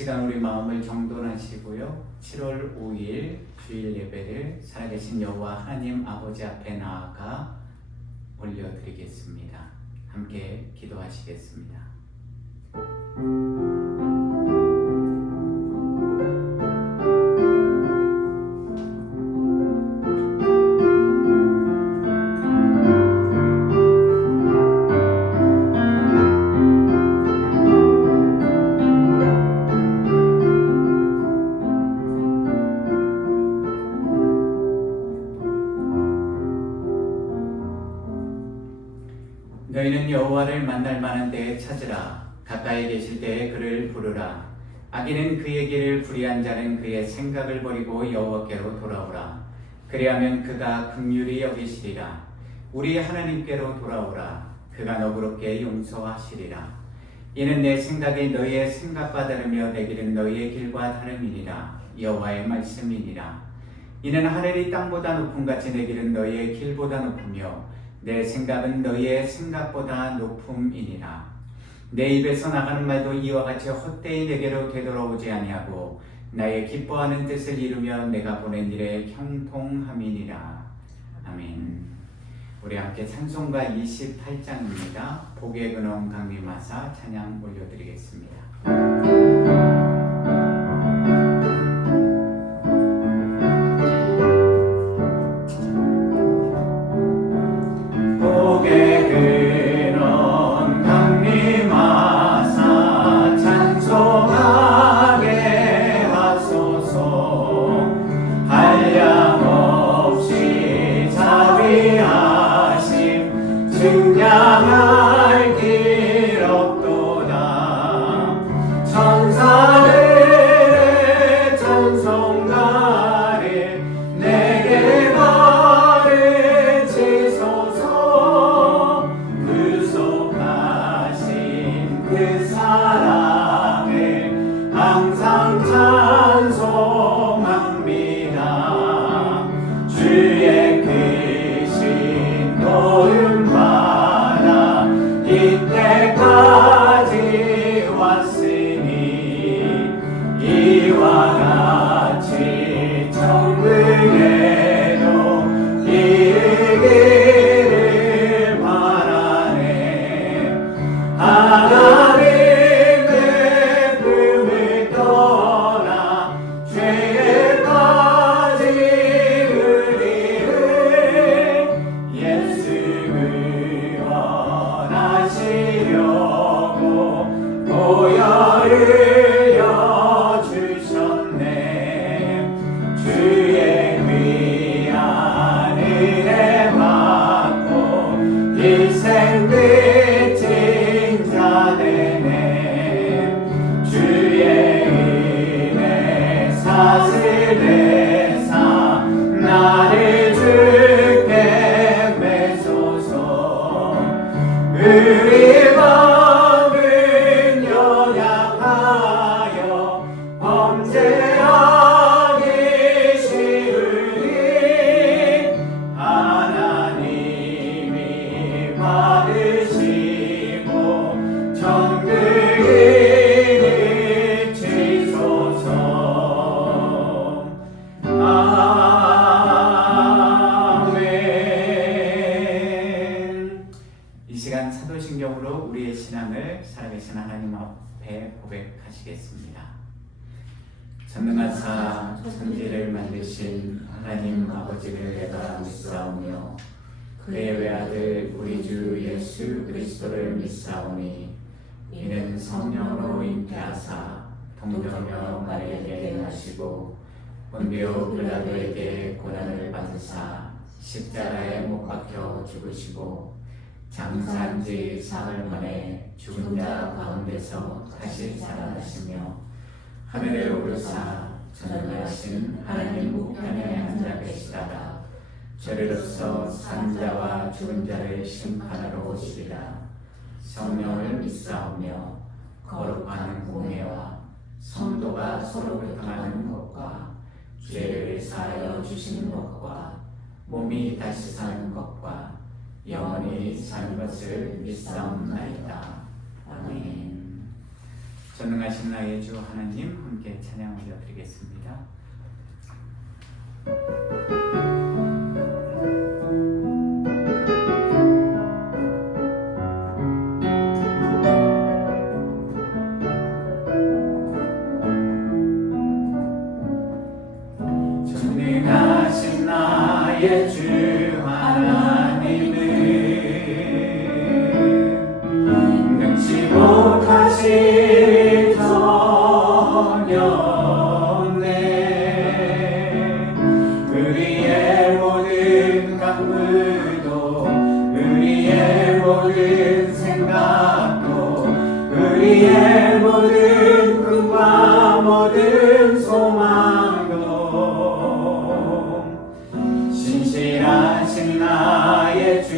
시간 우리 마음을 정돈하시고요. 7월 5일 주일 예배를 살아계신 여호와 하나님 아버지 앞에 나아가 올려드리겠습니다. 함께 기도하시겠습니다. 너희는 여호와를 만날 만한 데에 찾으라. 가까이 계실 때에 그를 부르라. 악인은 그의 길을 불의한 자는 그의 생각을 버리고 여호와께로 돌아오라. 그리하면 그가 긍휼히 여기시리라. 우리 하나님께로 돌아오라. 그가 너그럽게 용서하시리라. 이는 내 생각이 너희의 생각과 다르며 내 길은 너희의 길과 다름이니라. 여호와의 말씀이니라. 이는 하늘이 땅보다 높음같이 내 길은 너희의 길보다 높으며 내 생각은 너희의 생각보다 높음이니라. 내 입에서 나가는 말도 이와 같이 헛되이 내게로 되돌아오지 아니하고 나의 기뻐하는 뜻을 이루며 내가 보낸 일에 형통함이니라. 아멘. 우리 함께 찬송가 28장입니다. 복의 근원 강림하사 찬양 올려드리겠습니다. 증량할 길 없도다. 천사들의 찬송가를 내게 가르치소서. 구속하신 그 사랑을 항상 찬송합니다. 주의 크신 도움 이때까지 왔으니 이와 같이 천국에도 이르기를 바라네. 하나님의 품을 떠나 죄에 빠진 우리를 예수 하시려고 보혈을 여주셨네. 주의 귀한 은혜 받고 일생 빚진 자 되네. 주의 은혜 사슬내사 나를 주께 매소서. 우리 마음은 연약하여 범죄하기 쉬우니 하나님이 받으시고 천국을 주소서. 이 시간 사도신경으로 우리의 신앙을 살아계신 하나님 앞에 고백하시겠습니다. 전능하사 천지를 만드신 하나님 아버지를 내가 믿사오며 그의 외아들 우리 주 예수 그리스도를 믿사오니 이는 성령으로 잉태하사 동정녀 마리아에게 나시고 본디오 빌라도에게 고난을 받으사 십자가에 못 박혀 죽으시고 장사한 지 사흘 만에 죽은 자 가운데서 다시 살아나시며 하늘에 오르사 전능하신 하나님 우편에 앉아 계시다가 저리로서 산 자와 죽은 자를 심판하러 오시리라. 성령을 믿사오며 거룩한 공예와 성도가 서로 교통하는 것과 죄를 사하여 주시는 것과 몸이 다시 사는 것과 영원히 사는 것을 믿사옵나이다. 아멘. 전능하신 나의 주 하나님 함께 찬양 올려드리겠습니다. 전능하신 나의 주 하나님은 능치 못하실 전혀 없네. 우리의 모든 강물도 우리의 모든 생각도 우리의 모든 꿈과 모든 소망도 신실하신 나의 주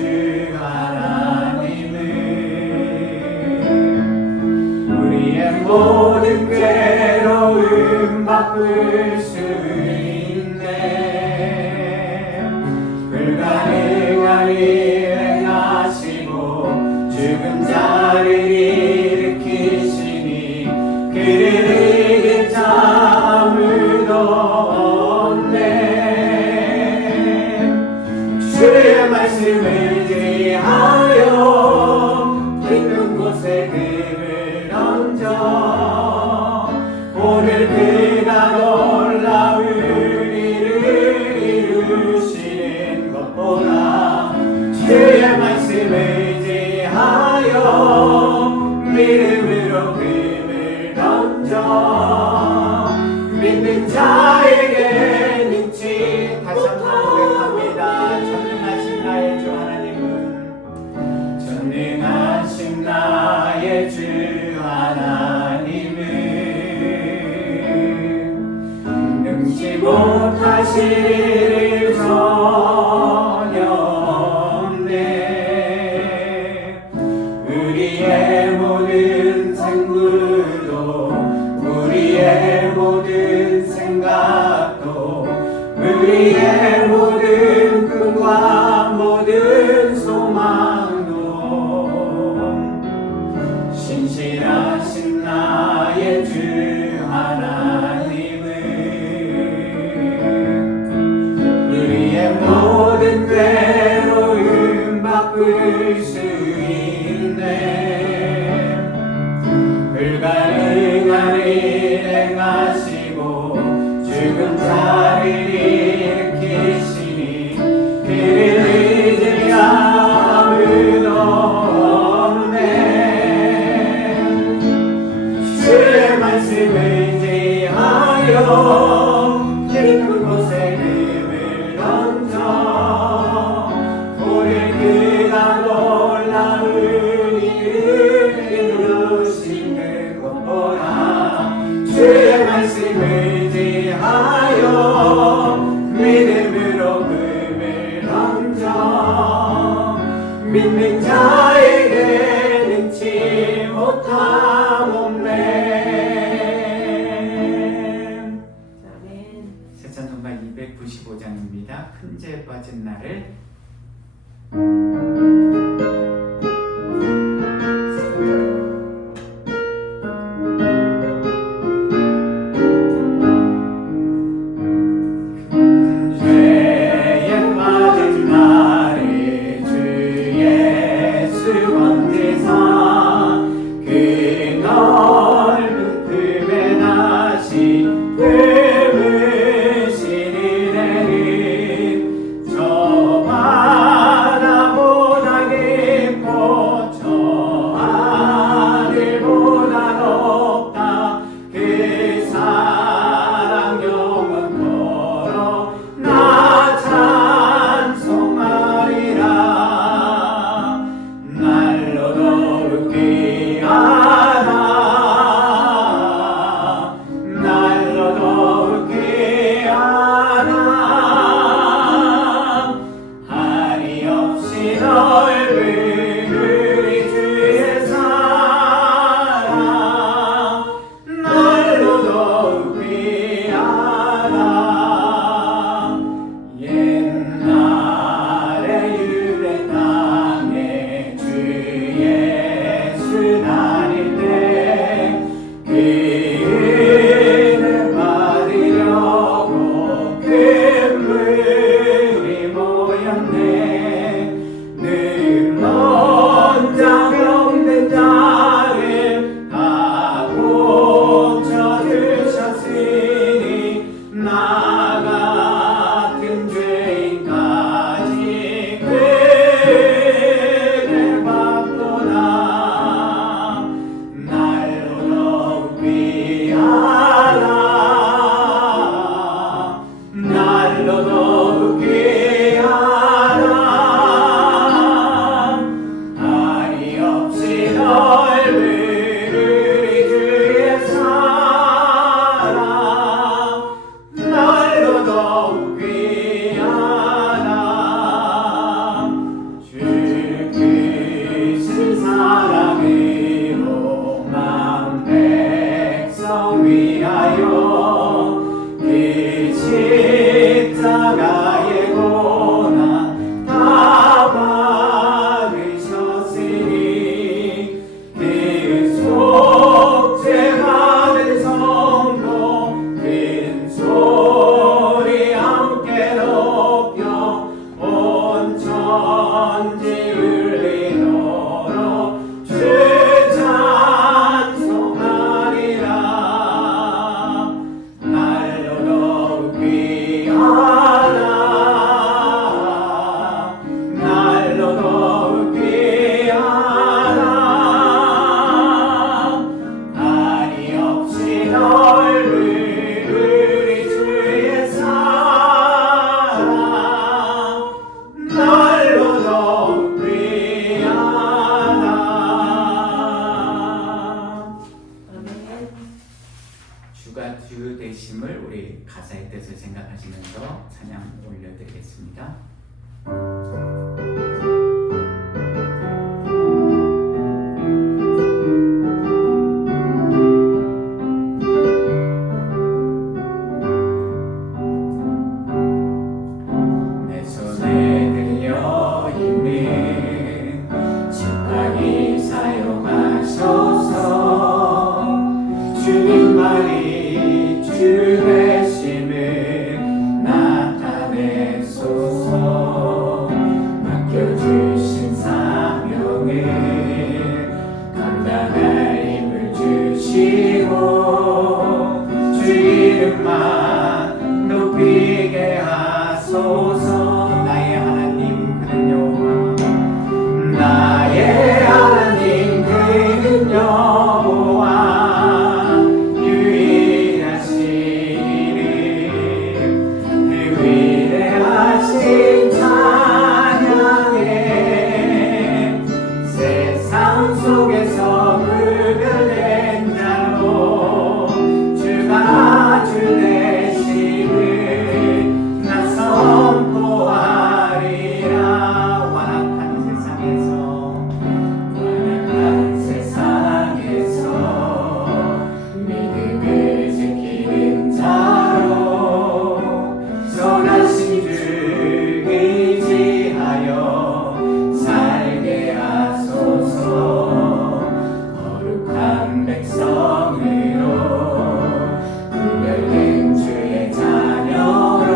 하나님은 우리의 모든 괴로움 바꿀 수 있네. 불가능한 일을 행하시고 죽은 자를 일으키시니 그를 이길 자 아무도 없네. 주의 말씀을 의지하여 깊은 곳에 금을 던져 오늘 그가 놀라운 일을 이루시는 것보다 주의 말씀을 의지하여 믿음으로 금을 던져 믿는 자에게 능치. 다시 한번 고백합니다. 전능하신 나의 주 하나님은 전능하신 나의 주 하나님은 능치 못하실 일 전혀 없네. 우리의 모든 생각도 우리의 모든 생각도 우리의 모든 꿈과 모든 소망도 신실하신 나의 주 하나님은 우리의 모든 괴로움 바꿀 수 있네. 불가능한 일 행하시고 죽은 자를 일으키시니 그를 이길 자 아무도 없네. 주의 말씀을 의지하여 깊은 곳에 금을 던져 오늘 그가 놀라운 일을 이루시는 것보다 주의 말씀을 의지하여 믿음으로 금을 던져 믿는 자에게 능치 못함 없네. 아멘. 새찬송가 295장입니다. 큰 죄 빠진 나를. 죄에 빠진 나를 주 예수 건지사 그 넓은 품에 다시 품으시리래는 저 바다보다 깊고 저 하늘보다 높다. 그 사랑 영원토록 나 찬송하리라. 날로 더욱 귀하다 주가 주 되심을 우리 가사의 뜻을 생각하시면서 찬양 올려드리겠습니다. 내 손에 들려 있는 지팡이 사용하소서. 주님 말이 주 되심을 나타내소서. 맡겨주신 사명을 감당할 힘을 주시고 주 이름만 높이게 하소서. 나의 하나님 그는 여호와, 나의 하나님 그는 여호와, 유일하신 이름 그 위대하신 찬양에 세상 속에서 구별된 자로 주가 주 되심을 나 선포하리라. 완악한 세상에서 믿음을 지키는 자로 선하신 주 의지하여 살게 하소서. 거룩한 백성으로 구별된 주의 자녀로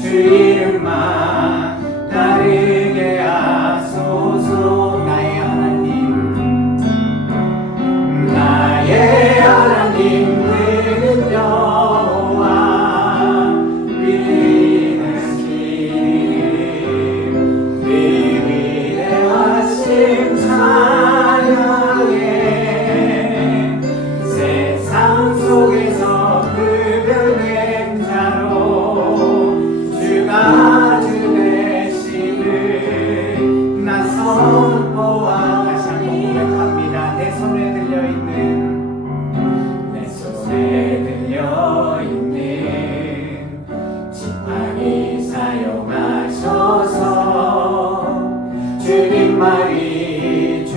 주 이름만 따르게 하소서. 나의 하나님, 나의 하나님 그는 여호와, 위대하신 그 위대하신 찬양에 세상 속에서 구별된 자로 주가 주 되심을 나 선포하. 다시 한번 고백합니다. 내 손에 들려있는 지팡이 사용하소서. 주님 말이 주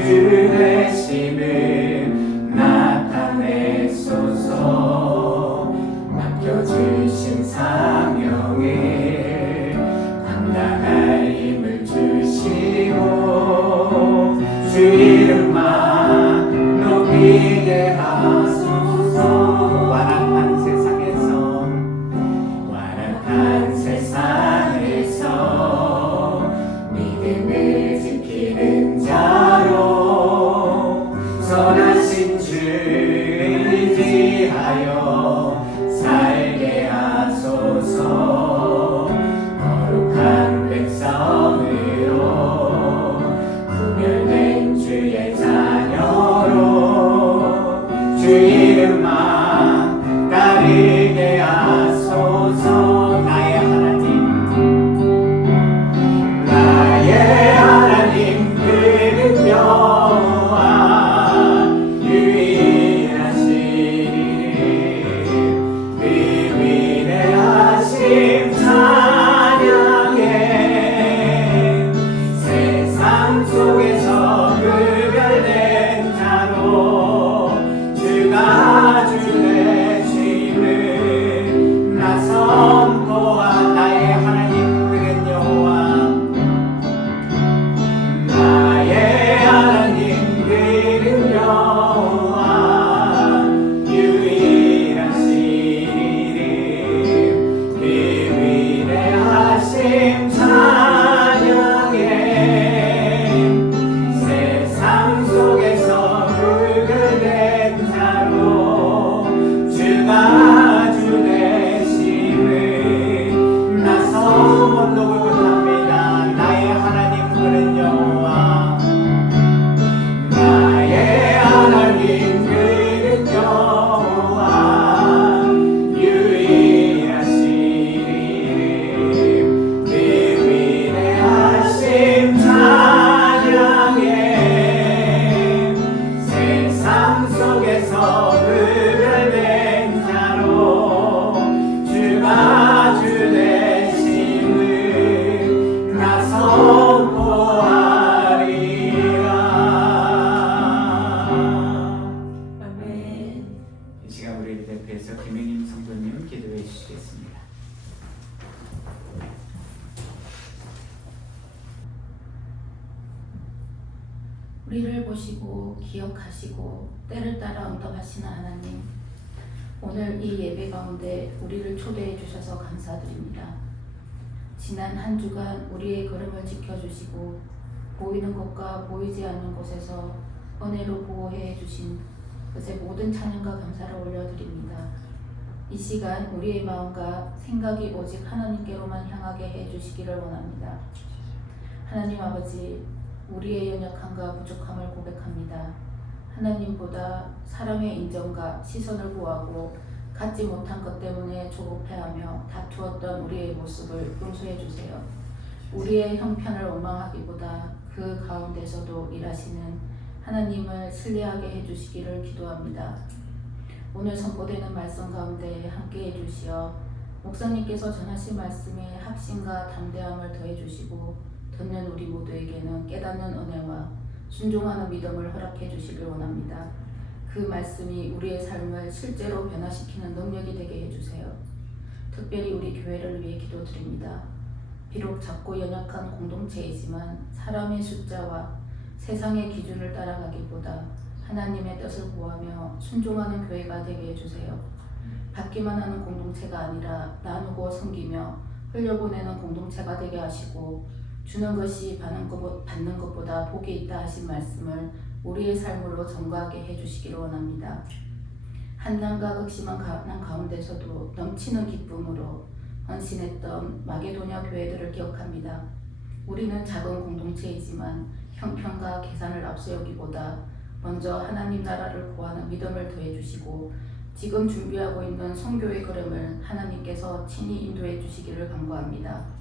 되심을 나타내소서. 맡겨주신 사명을 감당할 힘을 주시고 주 이름만 높이게 하소서. 완악한 세상에서 믿음을 지키는 자로 선하신 주 의지하여 살게 하소서. 거룩한 백성으로 구별된 주의 자녀로 주 이름만 따르게 하소서. 나의 하나님 그는 여호와, 유일하신 이름 그 위대하신 찬양에 세상 속에서 구별된 자로 주가 땅 속에서 구별된 자로 주가 주 되심을 나 선포하리라. 아멘. 이 시간 우리를 대표해서 김혜님 성도님 기도해 주시겠습니다. 우리를 보시고 기억하시고 때를 따라 응답하시는 하나님, 오늘 이 예배 가운데 우리를 초대해 주셔서 감사드립니다. 지난 한 주간 우리의 걸음을 지켜주시고 보이는 것과 보이지 않는 곳에서 은혜로 보호해 주신 것에 모든 찬양과 감사를 올려드립니다. 이 시간 우리의 마음과 생각이 오직 하나님께로만 향하게 해주시기를 원합니다. 하나님 아버지, 우리의 연약함과 부족함을 고백합니다. 하나님보다 사람의 인정과 시선을 구하고 갖지 못한 것 때문에 조급해하며 다투었던 우리의 모습을 용서해 주세요. 우리의 형편을 원망하기보다 그 가운데서도 일하시는 하나님을 신뢰하게 해주시기를 기도합니다. 오늘 선포되는 말씀 가운데 함께 해주시어 목사님께서 전하신 말씀에 확신과 담대함을 더해주시고 듣는 우리 모두에게는 깨닫는 은혜와 순종하는 믿음을 허락해 주시길 원합니다. 그 말씀이 우리의 삶을 실제로 변화시키는 능력이 되게 해주세요. 특별히 우리 교회를 위해 기도드립니다. 비록 작고 연약한 공동체이지만 사람의 숫자와 세상의 기준을 따라가기보다 하나님의 뜻을 구하며 순종하는 교회가 되게 해주세요. 받기만 하는 공동체가 아니라 나누고 섬기며 흘려보내는 공동체가 되게 하시고 주는 것이 받는 것보다 복이 있다 하신 말씀을 우리의 삶으로 전가하게 해주시기를 원합니다. 한난과 극심한 난 가운데서도 넘치는 기쁨으로 헌신했던 마게도냐 교회들을 기억합니다. 우리는 작은 공동체이지만 형편과 계산을 앞서 여기보다 먼저 하나님 나라를 구하는 믿음을 더해주시고 지금 준비하고 있는 선교의 걸음을 하나님께서 친히 인도해 주시기를 간구합니다.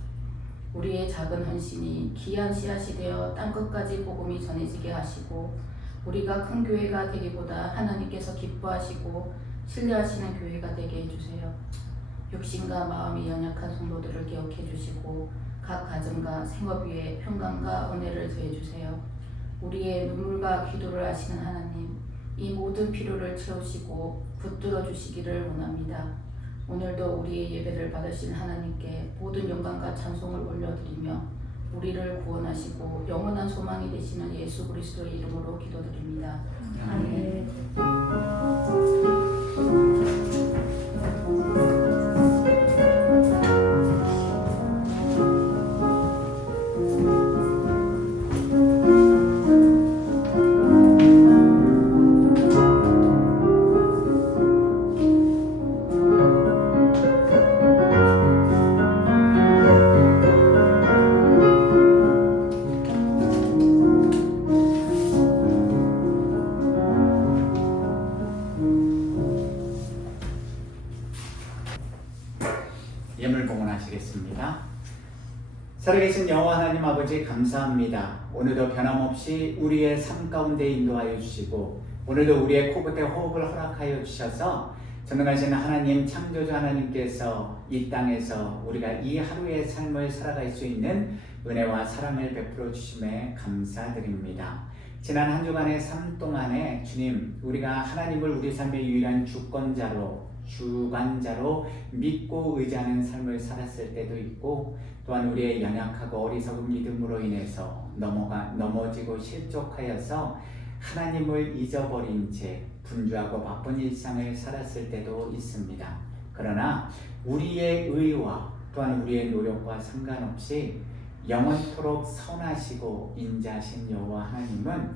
우리의 작은 헌신이 귀한 씨앗이 되어 땅끝까지 복음이 전해지게 하시고 우리가 큰 교회가 되기보다 하나님께서 기뻐하시고 신뢰하시는 교회가 되게 해주세요. 육신과 마음이 연약한 성도들을 기억해 주시고 각 가정과 생업 위에 평강과 은혜를 더해주세요. 우리의 눈물과 기도를 아시는 하나님, 이 모든 필요를 채우시고 붙들어 주시기를 원합니다. 오늘도 우리의 예배를 받으신 하나님께 모든 영광과 찬송을 올려드리며 우리를 구원하시고 영원한 소망이 되시는 예수 그리스도의 이름으로 기도드립니다. 아멘. 예물 봉헌하시겠습니다. 살아계신 여호와 하나님 아버지 감사합니다. 오늘도 변함없이 우리의 삶 가운데 인도하여 주시고 오늘도 우리의 코끝에 호흡을 허락하여 주셔서 전능하신 하나님 창조주 하나님께서 이 땅에서 우리가 이 하루의 삶을 살아갈 수 있는 은혜와 사랑을 베풀어 주심에 감사드립니다. 지난 한 주간의 삶 동안에 주님, 우리가 하나님을 우리 삶의 유일한 주권자로 주관자로 믿고 의지하는 삶을 살았을 때도 있고 또한 우리의 연약하고 어리석은 믿음으로 인해서 넘어지고 실족하여서 하나님을 잊어버린 채 분주하고 바쁜 일상을 살았을 때도 있습니다. 그러나 우리의 의와 또한 우리의 노력과 상관없이 영원토록 선하시고 인자하신 여호와 하나님은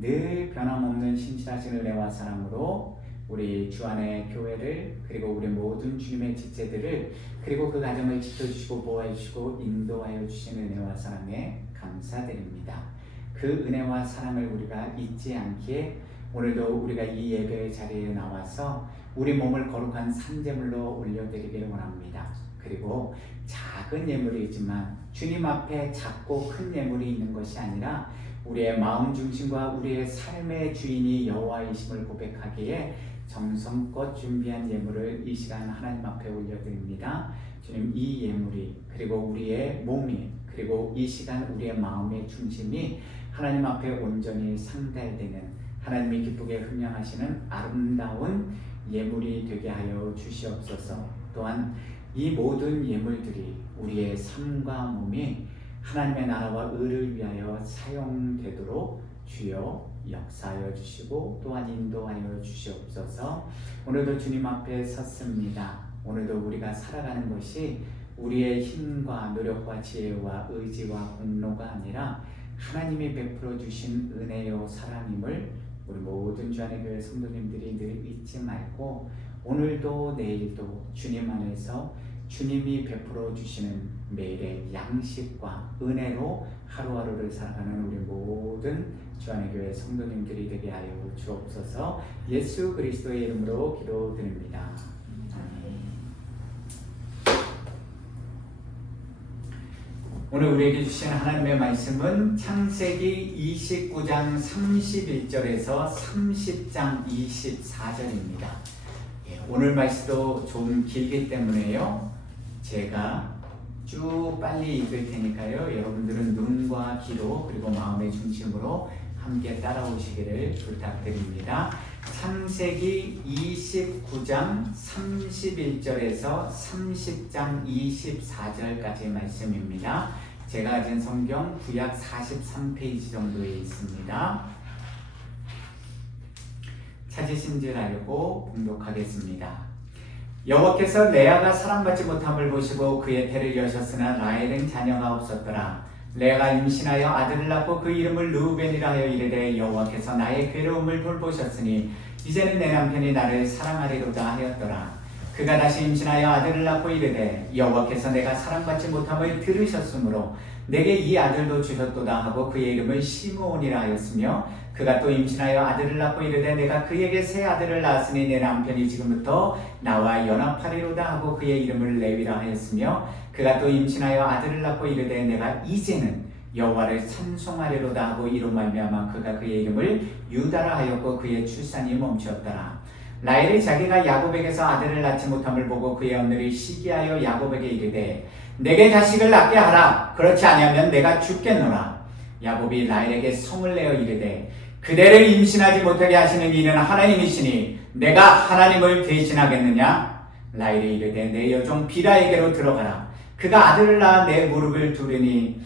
늘 변함없는 신실하신 은혜와 사랑으로 우리 주 안의 교회를 그리고 우리 모든 주님의 지체들을 그리고 그 가정을 지켜주시고 보호해주시고 인도하여 주시는 은혜와 사랑에 감사드립니다. 그 은혜와 사랑을 우리가 잊지 않기에 오늘도 우리가 이 예배의 자리에 나와서 우리 몸을 거룩한 산제물로 올려드리기를 원합니다. 그리고 작은 예물이지만 주님 앞에 작고 큰 예물이 있는 것이 아니라 우리의 마음 중심과 우리의 삶의 주인이 여호와이심을 고백하기에 정성껏 준비한 예물을 이 시간 하나님 앞에 올려드립니다. 주님, 이 예물이 그리고 우리의 몸이 그리고 이 시간 우리의 마음의 중심이 하나님 앞에 온전히 상달되는 하나님이 기쁘게 흠양하시는 아름다운 예물이 되게 하여 주시옵소서. 또한 이 모든 예물들이 우리의 삶과 몸이 하나님의 나라와 의를 위하여 사용되도록 주여 역사하여 주시고 또한 인도하여 주시옵소서. 오늘도 주님 앞에 섰습니다. 오늘도 우리가 살아가는 것이 우리의 힘과 노력과 지혜와 의지와 공로가 아니라 하나님이 베풀어 주신 은혜요 사랑임을 우리 모든 주안의 교회 성도님들이 늘 잊지 말고 오늘도 내일도 주님 안에서 주님이 베풀어 주시는 매일의 양식과 은혜로 하루하루를 살아가는 우리 모든 주안의 교회 성도님들이 되게 하여 주옵소서. 예수 그리스도의 이름으로 기도드립니다. 오늘 우리에게 주신 하나님의 말씀은 창세기 29장 31절에서 30장 24절입니다. 오늘 말씀도 좀 길기 때문에요. 제가 쭉 빨리 읽을 테니까요. 여러분들은 눈과 귀로 그리고 마음의 중심으로 함께 따라오시기를 부탁드립니다. 창세기 29장 31절에서 30장 24절까지의 말씀입니다. 제가 가진 성경 구약 43페이지 정도에 있습니다. 찾으신 줄 알고 봉독하겠습니다. 여호와께서 레아가 사랑받지 못함을 보시고 그의 태를 여셨으나 라헬은 자녀가 없었더라. 레아가 임신하여 아들을 낳고 그 이름을 르우벤이라 하여 이르되 여호와께서 나의 괴로움을 돌보셨으니 이제는 내 남편이 나를 사랑하리로다 하였더라. 그가 다시 임신하여 아들을 낳고 이르되 여호와께서 내가 사랑받지 못함을 들으셨으므로 내게 이 아들도 주셨도다 하고 그의 이름을 시므온이라 하였으며 그가 또 임신하여 아들을 낳고 이르되 내가 그에게 새 아들을 낳았으니 내 남편이 지금부터 나와 연합하리로다 하고 그의 이름을 레위라 하였으며 그가 또 임신하여 아들을 낳고 이르되 내가 이제는 여호와를 찬송하리로다 하고 이로 말미암아 그가 그의 이름을 유다라 하였고 그의 출산이 멈추었더라. 라헬이 자기가 야곱에게서 아들을 낳지 못함을 보고 그의 언들이 시기하여 야곱에게 이르되 내게 자식을 낳게 하라. 그렇지 아니하면 내가 죽겠노라. 야곱이 라헬에게 성을 내어 이르되 그대를 임신하지 못하게 하시는 이는 하나님이시니 내가 하나님을 대신하겠느냐? 라헬이 이르되 내 여종 비라에게로 들어가라. 그가 아들을 낳아 내 무릎에 두리니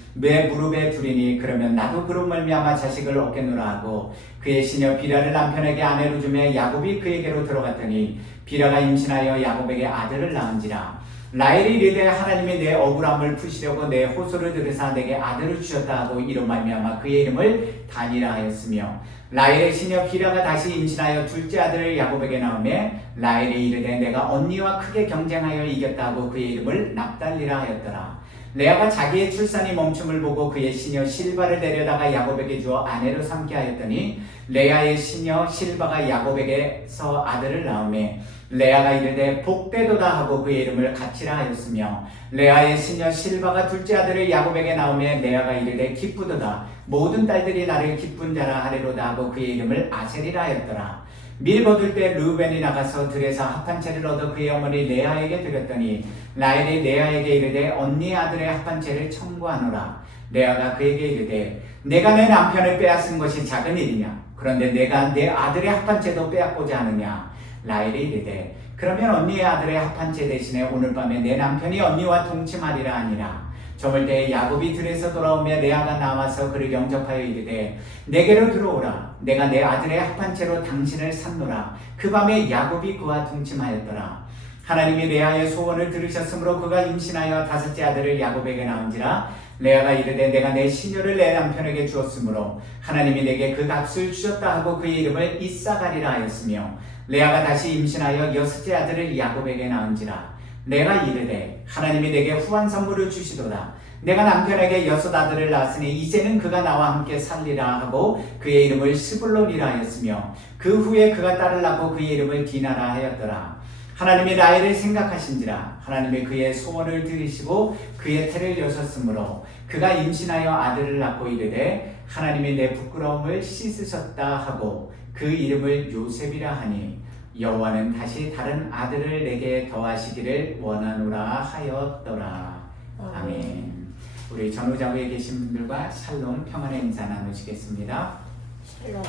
그러면 나도 그로 말미암아 자식을 얻겠노라 하고 그의 시녀 비라를 남편에게 아내로 주매 야곱이 그에게로 들어갔더니 비라가 임신하여 야곱에게 아들을 낳은지라. 라헬이 이르되 하나님이 내 억울함을 푸시려고 내 호소를 들으사 내게 아들을 주셨다 하고 이로 말미암아 그의 이름을 단이라 하였으며 라헬의 시녀 비라가 다시 임신하여 둘째 아들을 야곱에게 낳으매 라헬이 이르되 내가 언니와 크게 경쟁하여 이겼다 하고 그의 이름을 납달리라 하였더라. 레아가 자기의 출산이 멈춤을 보고 그의 시녀 실바를 데려다가 야곱에게 주어 아내로 삼게 하였더니 레아의 시녀 실바가 야곱에게서 아들을 낳으매 레아가 이르되 복되도다 하고 그의 이름을 가치라 하였으며 레아의 시녀 실바가 둘째 아들을 야곱에게 낳으며 레아가 이르되 기쁘도다 모든 딸들이 나를 기쁜 자라 하리로다 하고 그의 이름을 아셀이라 하였더라. 밀 거둘 때 르우벤이 나가서 들에서 합한 채를 얻어 그의 어머니 레아에게 드렸더니 라헬이 레아에게 이르되 언니의 아들의 합한 채를 청구하노라. 레아가 그에게 이르되 내가 내 남편을 빼앗은 것이 작은 일이냐? 그런데 내가 내 아들의 합한 채도 빼앗고자 하느냐? 라헬이 이르되 그러면 언니의 아들의 합한 채 대신에 오늘 밤에 내 남편이 언니와 동침하리라 하니라. 저물 때에 야곱이 들에서 돌아오며 레아가 나와서 그를 영접하여 이르되 내게로 들어오라. 내가 내 아들의 합한 채로 당신을 샀노라. 그 밤에 야곱이 그와 동침하였더라. 하나님이 레아의 소원을 들으셨으므로 그가 임신하여 다섯째 아들을 야곱에게 낳은지라. 레아가 이르되 내가 내 시녀를 내 남편에게 주었으므로 하나님이 내게 그 값을 주셨다 하고 그의 이름을 이사가리라 하였으며 레아가 다시 임신하여 여섯째 아들을 야곱에게 낳은지라. 내가 이르되 하나님이 내게 후한 선물을 주시도다. 내가 남편에게 여섯 아들을 낳았으니 이제는 그가 나와 함께 살리라 하고 그의 이름을 스불론이라 하였으며 그 후에 그가 딸을 낳고 그의 이름을 디나라 하였더라. 하나님이 라헬을 생각하신지라. 하나님이 그의 소원을 들으시고 그의 태를 여셨으므로 그가 임신하여 아들을 낳고 이르되 하나님이 내 부끄러움을 씻으셨다 하고 그 이름을 요셉이라 하니 여호와는 다시 다른 아들을 내게 더하시기를 원하노라 하였더라. 아멘. 우리 전후좌우에 계신 분들과 샬롬 평안의 인사 나누시겠습니다. 샬롬.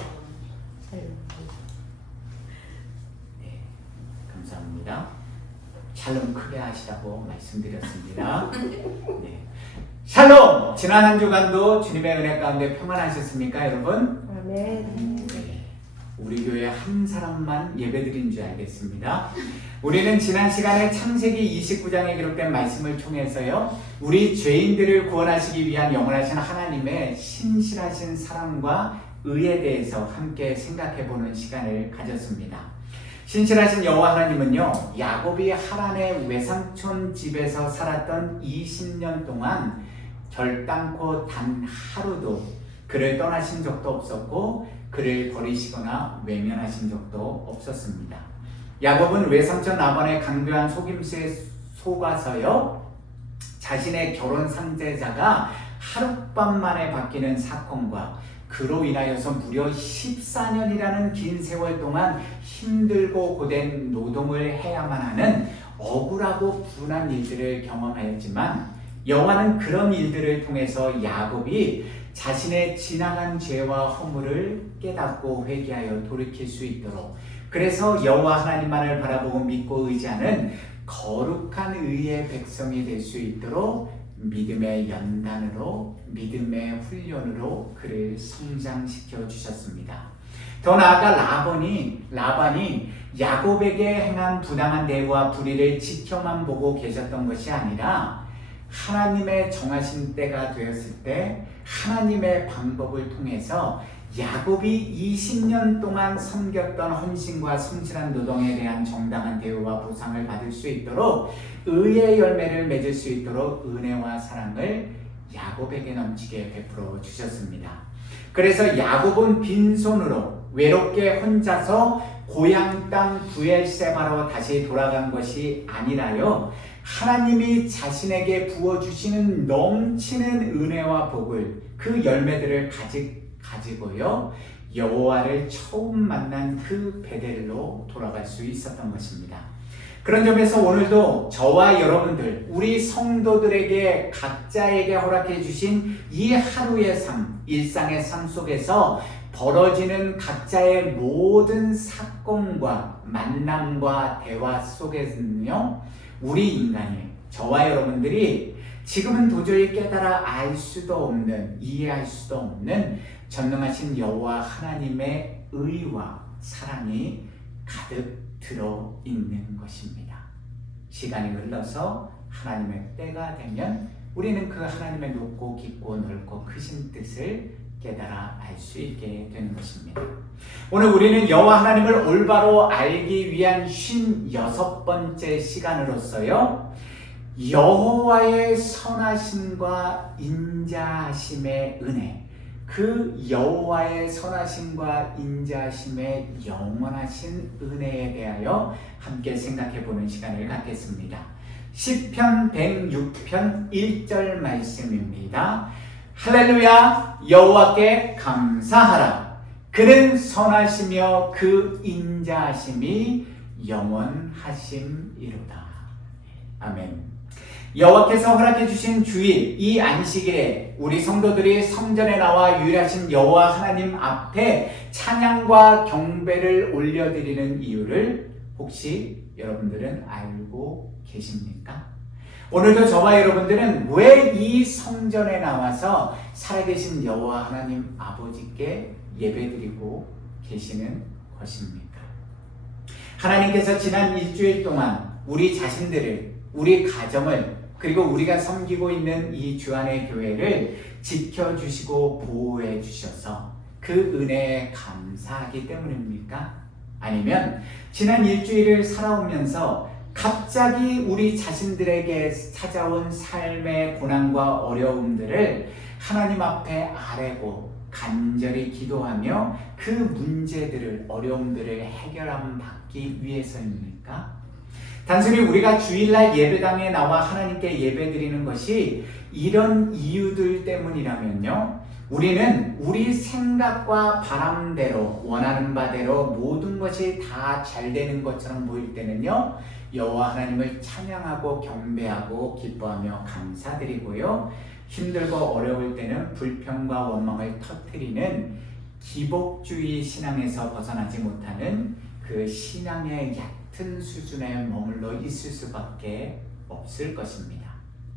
샬롬. 네, 감사합니다. 샬롬 크게 하시라고 말씀드렸습니다. 네. 샬롬! 지난 한 주간도 주님의 은혜 가운데 평안하셨습니까, 여러분? 아멘. 네. 우리 교회 한 사람만 예배드린 줄 알겠습니다. 우리는 지난 시간에 창세기 29장에 기록된 말씀을 통해서요, 우리 죄인들을 구원하시기 위한 영원하신 하나님의 신실하신 사랑과 의에 대해서 함께 생각해보는 시간을 가졌습니다. 신실하신 여호와 하나님은요, 야곱이 하란의 외삼촌 집에서 살았던 20년 동안 결단코 단 하루도 그를 떠나신 적도 없었고 그를 버리시거나 외면하신 적도 없었습니다. 야곱은 외삼촌 라반의 강교한 속임수에 속아서요, 자신의 결혼 상대자가 하룻밤 만에 바뀌는 사건과 그로 인하여서 무려 14년이라는 긴 세월 동안 힘들고 고된 노동을 해야만 하는 억울하고 분한 일들을 경험하였지만 여호와는 그런 일들을 통해서 야곱이 자신의 지나간 죄와 허물을 깨닫고 회개하여 돌이킬 수 있도록, 그래서 여호와 하나님만을 바라보고 믿고 의지하는 거룩한 의의 백성이 될 수 있도록 믿음의 연단으로, 믿음의 훈련으로 그를 성장시켜 주셨습니다. 더 나아가 라반이 야곱에게 행한 부당한 대우와 불의를 지켜만 보고 계셨던 것이 아니라 하나님의 정하신 때가 되었을 때 하나님의 방법을 통해서 야곱이 20년 동안 섬겼던 헌신과 성실한 노동에 대한 정당한 대우와 보상을 받을 수 있도록, 의의 열매를 맺을 수 있도록 은혜와 사랑을 야곱에게 넘치게 베풀어 주셨습니다. 그래서 야곱은 빈손으로 외롭게 혼자서 고향 땅 브엘세바로 다시 돌아간 것이 아니라요, 하나님이 자신에게 부어주시는 넘치는 은혜와 복을, 그 열매들을 가지고요, 여호와를 처음 만난 그 베델로 돌아갈 수 있었던 것입니다. 그런 점에서 오늘도 저와 여러분들, 우리 성도들에게 각자에게 허락해 주신 이 하루의 삶, 일상의 삶 속에서 벌어지는 각자의 모든 사건과 만남과 대화 속에는요, 우리 인간이, 저와 여러분들이 지금은 도저히 깨달아 알 수도 없는, 이해할 수도 없는 전능하신 여호와 하나님의 의와 사랑이 가득 들어 있는 것입니다. 시간이 흘러서 하나님의 때가 되면 우리는 그 하나님의 높고 깊고 넓고 크신 뜻을 깨달아 알 수 있게 되는 것입니다. 오늘 우리는 여호와 하나님을 올바로 알기 위한 56번째 시간으로서요, 여호와의 선하심과 인자하심의 은혜, 그 여호와의 선하심과 인자하심의 영원하신 은혜에 대하여 함께 생각해보는 시간을 갖겠습니다. 시편 106편 1절 말씀입니다. 할렐루야, 여호와께 감사하라. 그는 선하시며 그 인자하심이 영원하심이로다. 아멘. 여호와께서 허락해 주신 주일, 이 안식일에 우리 성도들이 성전에 나와 유일하신 여호와 하나님 앞에 찬양과 경배를 올려드리는 이유를 혹시 여러분들은 알고 계십니까? 오늘도 저와 여러분들은 왜 이 성전에 나와서 살아계신 여호와 하나님 아버지께 예배드리고 계시는 것입니까? 하나님께서 지난 일주일 동안 우리 자신들을, 우리 가정을, 그리고 우리가 섬기고 있는 이 주안의 교회를 지켜주시고 보호해 주셔서 그 은혜에 감사하기 때문입니까? 아니면 지난 일주일을 살아오면서 갑자기 우리 자신들에게 찾아온 삶의 고난과 어려움들을 하나님 앞에 아뢰고 간절히 기도하며 그 문제들을, 어려움들을 해결함 받기 위해서입니까? 단순히 우리가 주일날 예배당에 나와 하나님께 예배드리는 것이 이런 이유들 때문이라면요, 우리는 우리 생각과 바람대로 원하는 바대로 모든 것이 다 잘 되는 것처럼 보일 때는요, 여호와 하나님을 찬양하고 경배하고 기뻐하며 감사드리고요, 힘들고 어려울 때는 불평과 원망을 터뜨리는 기복주의 신앙에서 벗어나지 못하는 그 신앙의 얕은 수준에 머물러 있을 수밖에 없을 것입니다.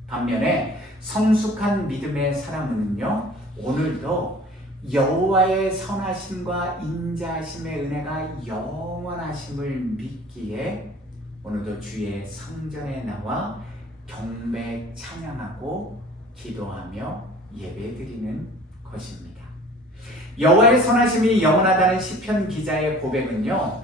반면에 성숙한 믿음의 사람은요, 오늘도 여호와의 선하심과 인자하심의 은혜가 영원하심을 믿기에 오늘도 주의 성전에 나와 경배 찬양하고 기도하며 예배드리는 것입니다. 여호와의 선하심이 영원하다는 시편 기자의 고백은요,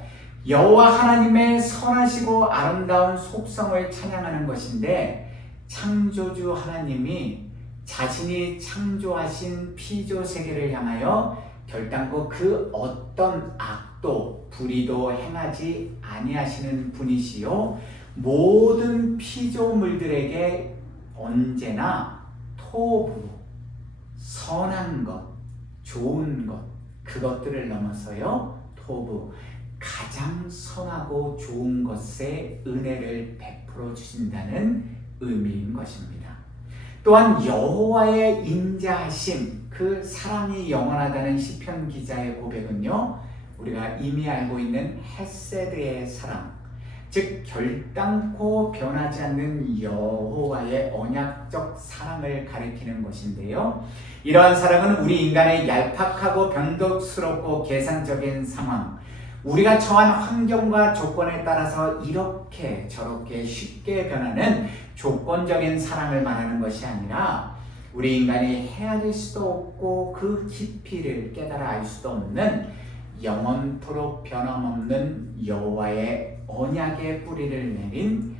여호와 하나님의 선하시고 아름다운 속성을 찬양하는 것인데, 창조주 하나님이 자신이 창조하신 피조 세계를 향하여 결단코 그 어떤 악도 불의도 행하지 아니하시는 분이시요, 모든 피조물들에게 언제나 토부, 선한 것, 좋은 것, 그것들을 넘어서요, 토부, 가장 선하고 좋은 것에 은혜를 베풀어 주신다는 의미인 것입니다. 또한 여호와의 인자하심, 그 사랑이 영원하다는 시편 기자의 고백은요, 우리가 이미 알고 있는 헤세드의 사랑, 즉 결단코 변하지 않는 여호와의 언약적 사랑을 가리키는 것인데요, 이러한 사랑은 우리 인간의 얄팍하고 변덕스럽고 계산적인 상황, 우리가 처한 환경과 조건에 따라서 이렇게 저렇게 쉽게 변하는 조건적인 사랑을 말하는 것이 아니라, 우리 인간이 헤아릴 수도 없고 그 깊이를 깨달아 알 수도 없는 영원토록 변함없는 여호와의 언약의 뿌리를 내린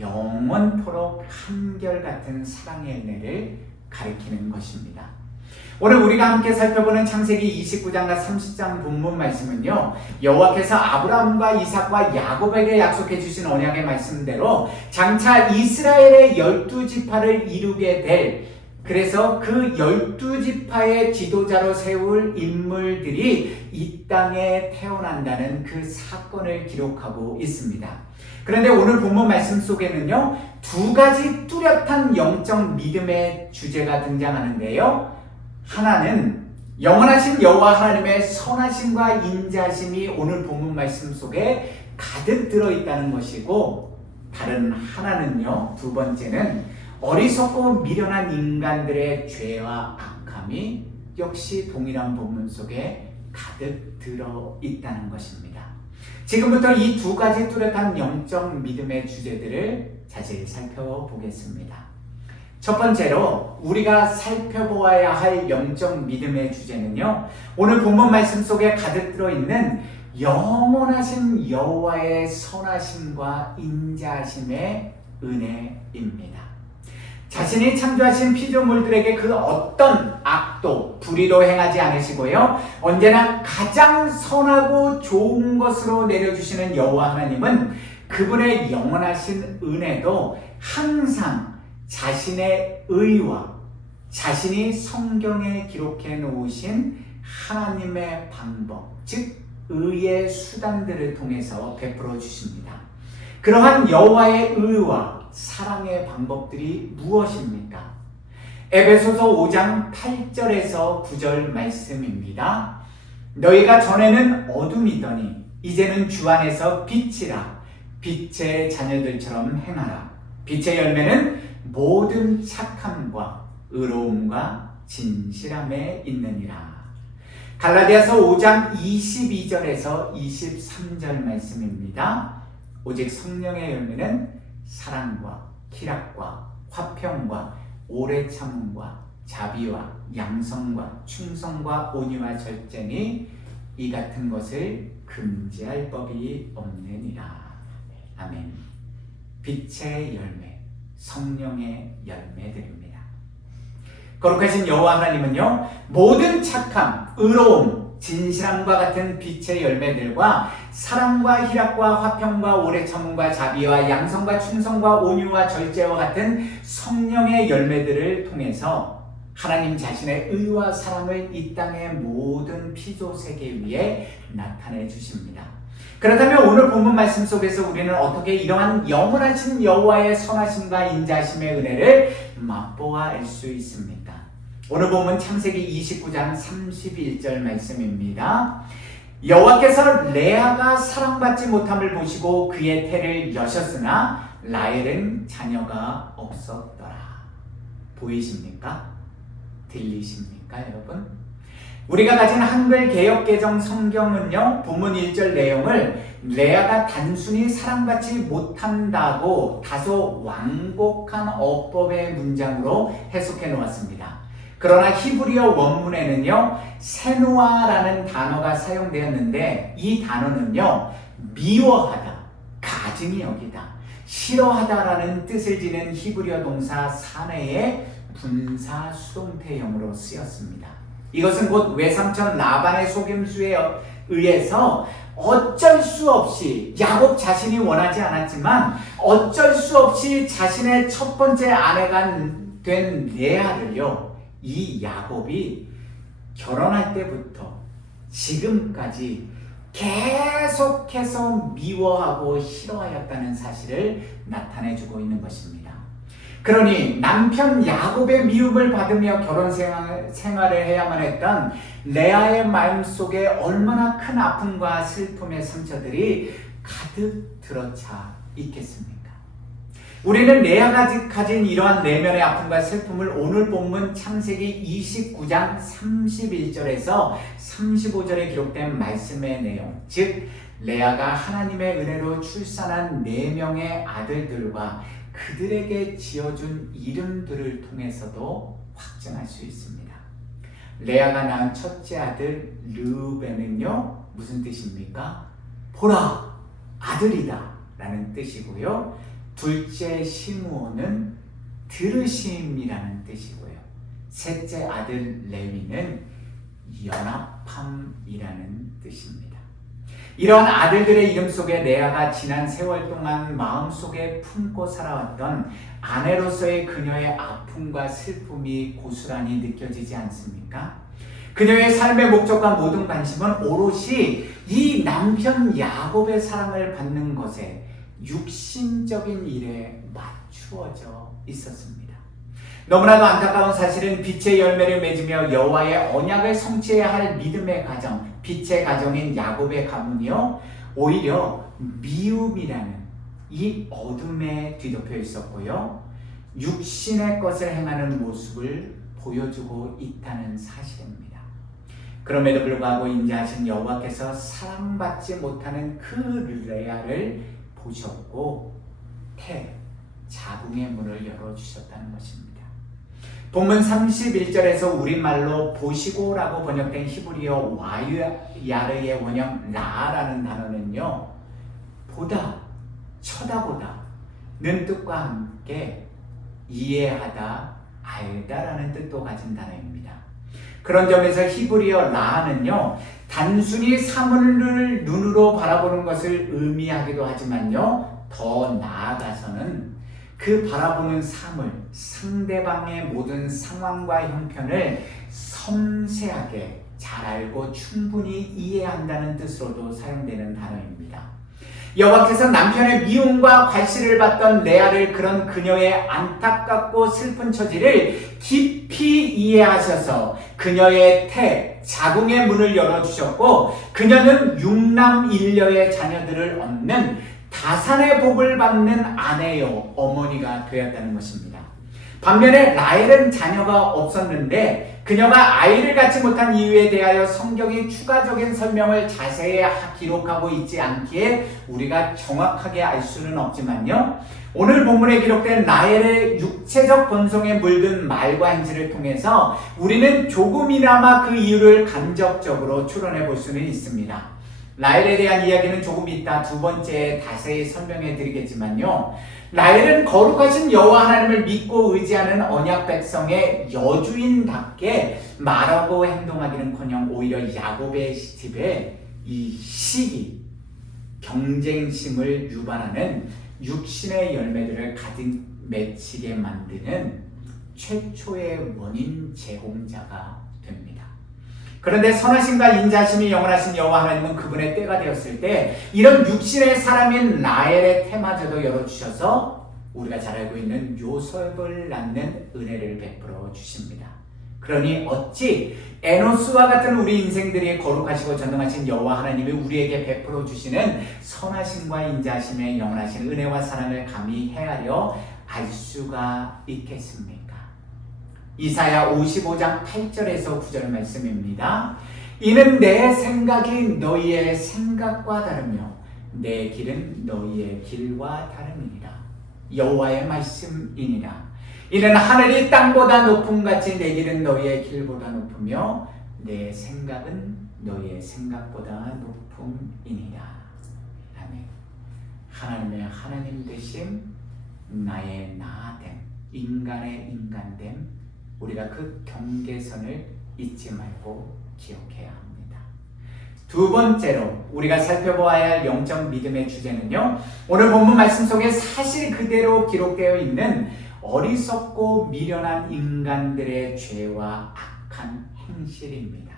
영원토록 한결같은 사랑의 은혜를 가리키는 것입니다. 오늘 우리가 함께 살펴보는 창세기 29장과 30장 본문 말씀은요, 여호와께서 아브라함과 이삭과 야곱에게 약속해 주신 언약의 말씀대로 장차 이스라엘의 12지파를 이루게 될, 그래서 그 12지파의 지도자로 세울 인물들이 이 땅에 태어난다는 그 사건을 기록하고 있습니다. 그런데 오늘 본문 말씀 속에는요, 두 가지 뚜렷한 영적 믿음의 주제가 등장하는데요, 하나는 영원하신 여호와 하나님의 선하심과 인자하심이 오늘 본문 말씀 속에 가득 들어있다는 것이고, 다른 하나는요, 두 번째는 어리석고 미련한 인간들의 죄와 악함이 역시 동일한 본문 속에 가득 들어있다는 것입니다. 지금부터 이 두 가지 뚜렷한 영적 믿음의 주제들을 자세히 살펴보겠습니다. 첫 번째로 우리가 살펴보아야 할 영적 믿음의 주제는요, 오늘 본문 말씀 속에 가득 들어있는 영원하신 여호와의 선하심과 인자하심의 은혜입니다. 자신이 창조하신 피조물들에게 그 어떤 악도 불의도 행하지 않으시고요, 언제나 가장 선하고 좋은 것으로 내려주시는 여호와 하나님은 그분의 영원하신 은혜도 항상 자신의 의와 자신이 성경에 기록해 놓으신 하나님의 방법, 즉 의의 수단들을 통해서 베풀어 주십니다. 그러한 여호와의 의와 사랑의 방법들이 무엇입니까? 에베소서 5장 8절에서 9절 말씀입니다. 너희가 전에는 어둠이더니 이제는 주 안에서 빛이라. 빛의 자녀들처럼 행하라. 빛의 열매는 모든 착함과 의로움과 진실함에 있느니라. 갈라디아서 5장 22절에서 23절 말씀입니다. 오직 성령의 열매는 사랑과 희락과 화평과 오래 참음과 자비와 양성과 충성과 온유와 절제니 이 같은 것을 금지할 법이 없느니라. 아멘. 빛의 열매, 성령의 열매들입니다. 거룩하신 여호와 하나님은요, 모든 착함, 의로움, 진실함과 같은 빛의 열매들과 사랑과 희락과 화평과 오래 참음과 자비와 양성과 충성과 온유와 절제와 같은 성령의 열매들을 통해서 하나님 자신의 의와 사랑을 이 땅의 모든 피조 세계 위에 나타내 주십니다. 그렇다면 오늘 본문 말씀 속에서 우리는 어떻게 이러한 영원하신 여호와의 선하심과 인자하심의 은혜를 맛보아 알 수 있습니까? 오늘 본문 창세기 29장 31절 말씀입니다. 여호와께서 레아가 사랑받지 못함을 보시고 그의 태를 여셨으나 라헬은 자녀가 없었더라. 보이십니까? 들리십니까, 여러분? 우리가 가진 한글 개역개정 성경은요, 본문 1절 내용을 레아가 단순히 사랑받지 못한다고 다소 완곡한 어법의 문장으로 해석해 놓았습니다. 그러나 히브리어 원문에는요, 세누아라는 단어가 사용되었는데 이 단어는요, 미워하다, 가증히 여기다, 싫어하다라는 뜻을 지닌 히브리어 동사 사내의 분사 수동태형으로 쓰였습니다. 이것은 곧 외삼촌 라반의 속임수에 의해서 어쩔 수 없이 야곱 자신이 원하지 않았지만 어쩔 수 없이 자신의 첫 번째 아내가 된 레아를요, 이 야곱이 결혼할 때부터 지금까지 계속해서 미워하고 싫어하였다는 사실을 나타내주고 있는 것입니다. 그러니 남편 야곱의 미움을 받으며 결혼 생활을 해야만 했던 레아의 마음속에 얼마나 큰 아픔과 슬픔의 상처들이 가득 들어차 있겠습니까? 우리는 레아가 가진 이러한 내면의 아픔과 슬픔을 오늘 본문 창세기 29장 31절에서 35절에 기록된 말씀의 내용, 즉 레아가 하나님의 은혜로 출산한 4명의 아들들과 그들에게 지어준 이름들을 통해서도 확증할 수 있습니다. 레아가 낳은 첫째 아들 르우벤은요, 무슨 뜻입니까? 보라, 아들이다 라는 뜻이고요. 둘째 시므온은 들으심이라는 뜻이고요. 셋째 아들 레위는 연합함이라는 뜻입니다. 이런 아들들의 이름 속에 레아가 지난 세월 동안 마음속에 품고 살아왔던 아내로서의 그녀의 아픔과 슬픔이 고스란히 느껴지지 않습니까? 그녀의 삶의 목적과 모든 관심은 오롯이 이 남편 야곱의 사랑을 받는 것에 육신적인 일에 맞추어져 있었습니다. 너무나도 안타까운 사실은 빛의 열매를 맺으며 여호와의 언약을 성취해야 할 믿음의 가정, 빛의 가정인 야곱의 가문이요, 오히려 미움이라는 이 어둠에 뒤덮여 있었고요, 육신의 것을 행하는 모습을 보여주고 있다는 사실입니다. 그럼에도 불구하고 인자하신 여호와께서 사랑받지 못하는 그 레아를 보셨고 자궁의 문을 열어주셨다는 것입니다. 본문 31절에서 우리말로 보시고라고 번역된 히브리어 와유야르의 원형 라라는 단어는요, 보다, 쳐다보다 는 뜻과 함께 이해하다, 알다라는 뜻도 가진 단어입니다. 그런 점에서 히브리어 라는요, 단순히 사물을 눈으로 바라보는 것을 의미하기도 하지만요, 더 나아가서는 그 바라보는 사물, 상대방의 모든 상황과 형편을 섬세하게 잘 알고 충분히 이해한다는 뜻으로도 사용되는 단어입니다. 여호와께서 남편의 미움과 괄시를 받던 레아를, 그런 그녀의 안타깝고 슬픈 처지를 깊이 이해하셔서 그녀의 자궁의 문을 열어주셨고, 그녀는 6남 1녀의 자녀들을 얻는 다산의 복을 받는 아내요, 어머니가 되었다는 것입니다. 반면에 라헬은 자녀가 없었는데 그녀가 아이를 갖지 못한 이유에 대하여 성경이 추가적인 설명을 자세히 기록하고 있지 않기에 우리가 정확하게 알 수는 없지만요, 오늘 본문에 기록된 라헬의 육체적 본성에 물든 말과 행실을 통해서 우리는 조금이나마 그 이유를 간접적으로 추론해 볼 수는 있습니다. 라헬에 대한 이야기는 조금 이따 두 번째에 자세히 설명해 드리겠지만요, 라헬은 거룩하신 여호와 하나님을 믿고 의지하는 언약 백성의 여주인답게 말하고 행동하기는커녕 오히려 야곱의 집에 이 시기, 경쟁심을 유발하는 육신의 열매들을 가득 맺히게 만드는 최초의 원인 제공자가 됩니다. 그런데 선하심과 인자심이 영원하신 여호와 하나님은 그분의 때가 되었을 때 이런 육신의 사람인 라헬의 태마저도 열어주셔서 우리가 잘 알고 있는 요셉을 낳는 은혜를 베풀어 주십니다. 그러니 어찌 에노스와 같은 우리 인생들이 거룩하시고 전능하신 여호와 하나님이 우리에게 베풀어 주시는 선하심과 인자심의 영원하신 은혜와 사랑을 감히 헤아려 알 수가 있겠습니까? 이사야 55장 8절에서 9절 말씀입니다. 이는 내 생각이 너희의 생각과 다르며 내 길은 너희의 길과 다름이니라. 여호와의 말씀이니라. 이는 하늘이 땅보다 높음같이 내 길은 너희의 길보다 높으며 내 생각은 너희의 생각보다 높음이니라. 아멘. 하나님의 하나님 되심, 나의 나됨, 인간의 인간됨, 우리가 그 경계선을 잊지 말고 기억해야 합니다. 두 번째로 우리가 살펴보아야 할 영적 믿음의 주제는요, 오늘 본문 말씀 속에 사실 그대로 기록되어 있는 어리석고 미련한 인간들의 죄와 악한 행실입니다.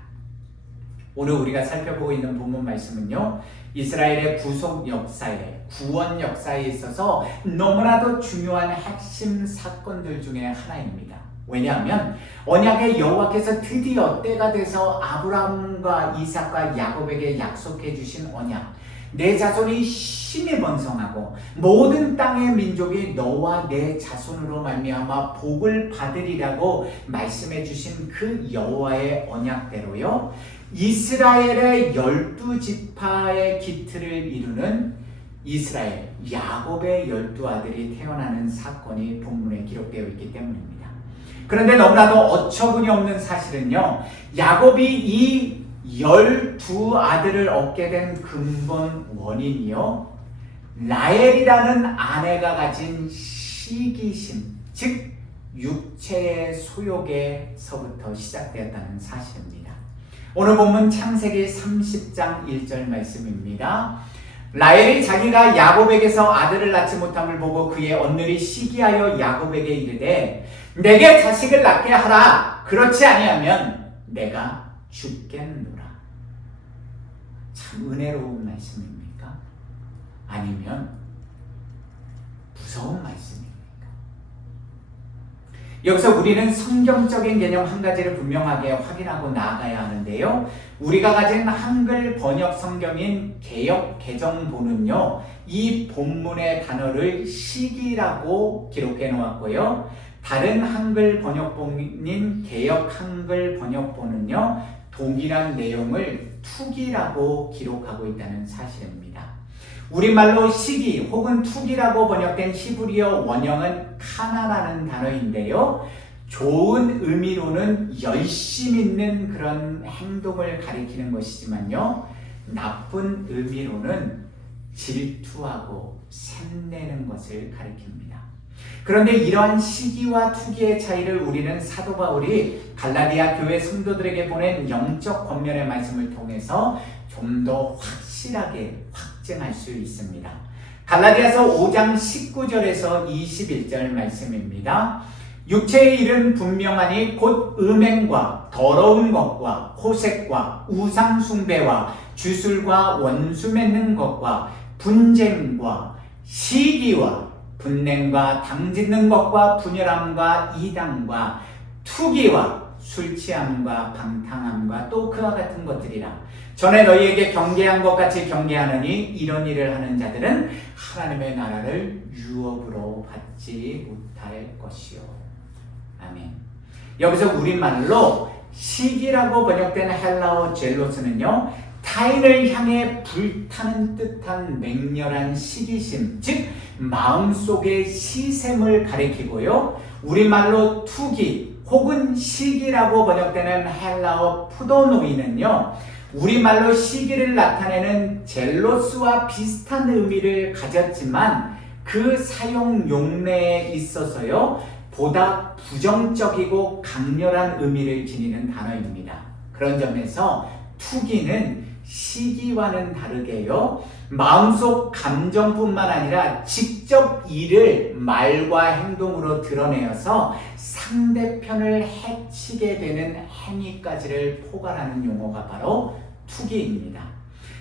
오늘 우리가 살펴보고 있는 본문 말씀은요, 이스라엘의 구속 역사에, 구원 역사에 있어서 너무나도 중요한 핵심 사건들 중에 하나입니다. 왜냐하면 언약의 여호와께서 드디어 때가 돼서 아브라함과 이삭과 야곱에게 약속해 주신 언약, 내 자손이 심히 번성하고 모든 땅의 민족이 너와 내 자손으로 말미암아 복을 받으리라고 말씀해 주신 그 여호와의 언약대로요, 이스라엘의 12지파의 기틀을 이루는 이스라엘, 야곱의 12아들이 태어나는 사건이 본문에 기록되어 있기 때문입니다. 그런데 너무나도 어처구니 없는 사실은요, 야곱이 이 12아들을 얻게 된 근본 원인이요, 라헬이라는 아내가 가진 시기심, 즉 육체의 소욕에서부터 시작되었다는 사실입니다. 오늘 본문 창세기 30장 1절 말씀입니다. 라헬이 자기가 야곱에게서 아들을 낳지 못함을 보고 그의 언들이 시기하여 야곱에게 이르되 내게 자식을 낳게 하라. 그렇지 아니하면 내가 죽겠노라. 참 은혜로운 말씀입니까? 아니면 무서운 말씀입니까? 여기서 우리는 성경적인 개념 한 가지를 분명하게 확인하고 나아가야 하는데요, 우리가 가진 한글 번역 성경인 개역 개정본은요, 이 본문의 단어를 시기라고 기록해 놓았고요, 다른 한글 번역본인 개역 한글 번역본은요, 동일한 내용을 투기라고 기록하고 있다는 사실입니다. 우리말로 시기 혹은 투기라고 번역된 히브리어 원형은 카나라는 단어인데요, 좋은 의미로는 열심 있는 그런 행동을 가리키는 것이지만요, 나쁜 의미로는 질투하고 샘내는 것을 가리킵니다. 그런데 이러한 시기와 투기의 차이를 우리는 사도 바울이 갈라디아 교회 성도들에게 보낸 영적 권면의 말씀을 통해서 좀 더 확실하게 확증할 수 있습니다. 갈라디아서 5장 19절에서 21절 말씀입니다. 육체의 일은 분명하니 곧 음행과 더러운 것과 호색과 우상숭배와 주술과 원수 맺는 것과 분쟁과 시기와 분냄과 당짓는 것과 분열함과 이당과 투기와 술취함과 방탕함과 또 그와 같은 것들이라. 전에 너희에게 경계한 것 같이 경계하느니 이런 일을 하는 자들은 하나님의 나라를 유업으로 받지 못할 것이요. 아멘. 여기서 우리말로 시기라고 번역된 헬라어 젤로스는요, 타인을 향해 불타는 듯한 맹렬한 시기심, 즉 마음속의 시샘을 가리키고요, 우리말로 투기 혹은 시기라고 번역되는 헬라어 푸도노이는요, 우리말로 시기를 나타내는 젤로스와 비슷한 의미를 가졌지만 그 사용 용례에 있어서요, 보다 부정적이고 강렬한 의미를 지니는 단어입니다. 그런 점에서 투기는 시기와는 다르게요, 마음속 감정뿐만 아니라 직접 이를 말과 행동으로 드러내어서 상대편을 해치게 되는 행위까지를 포괄하는 용어가 바로 투기입니다.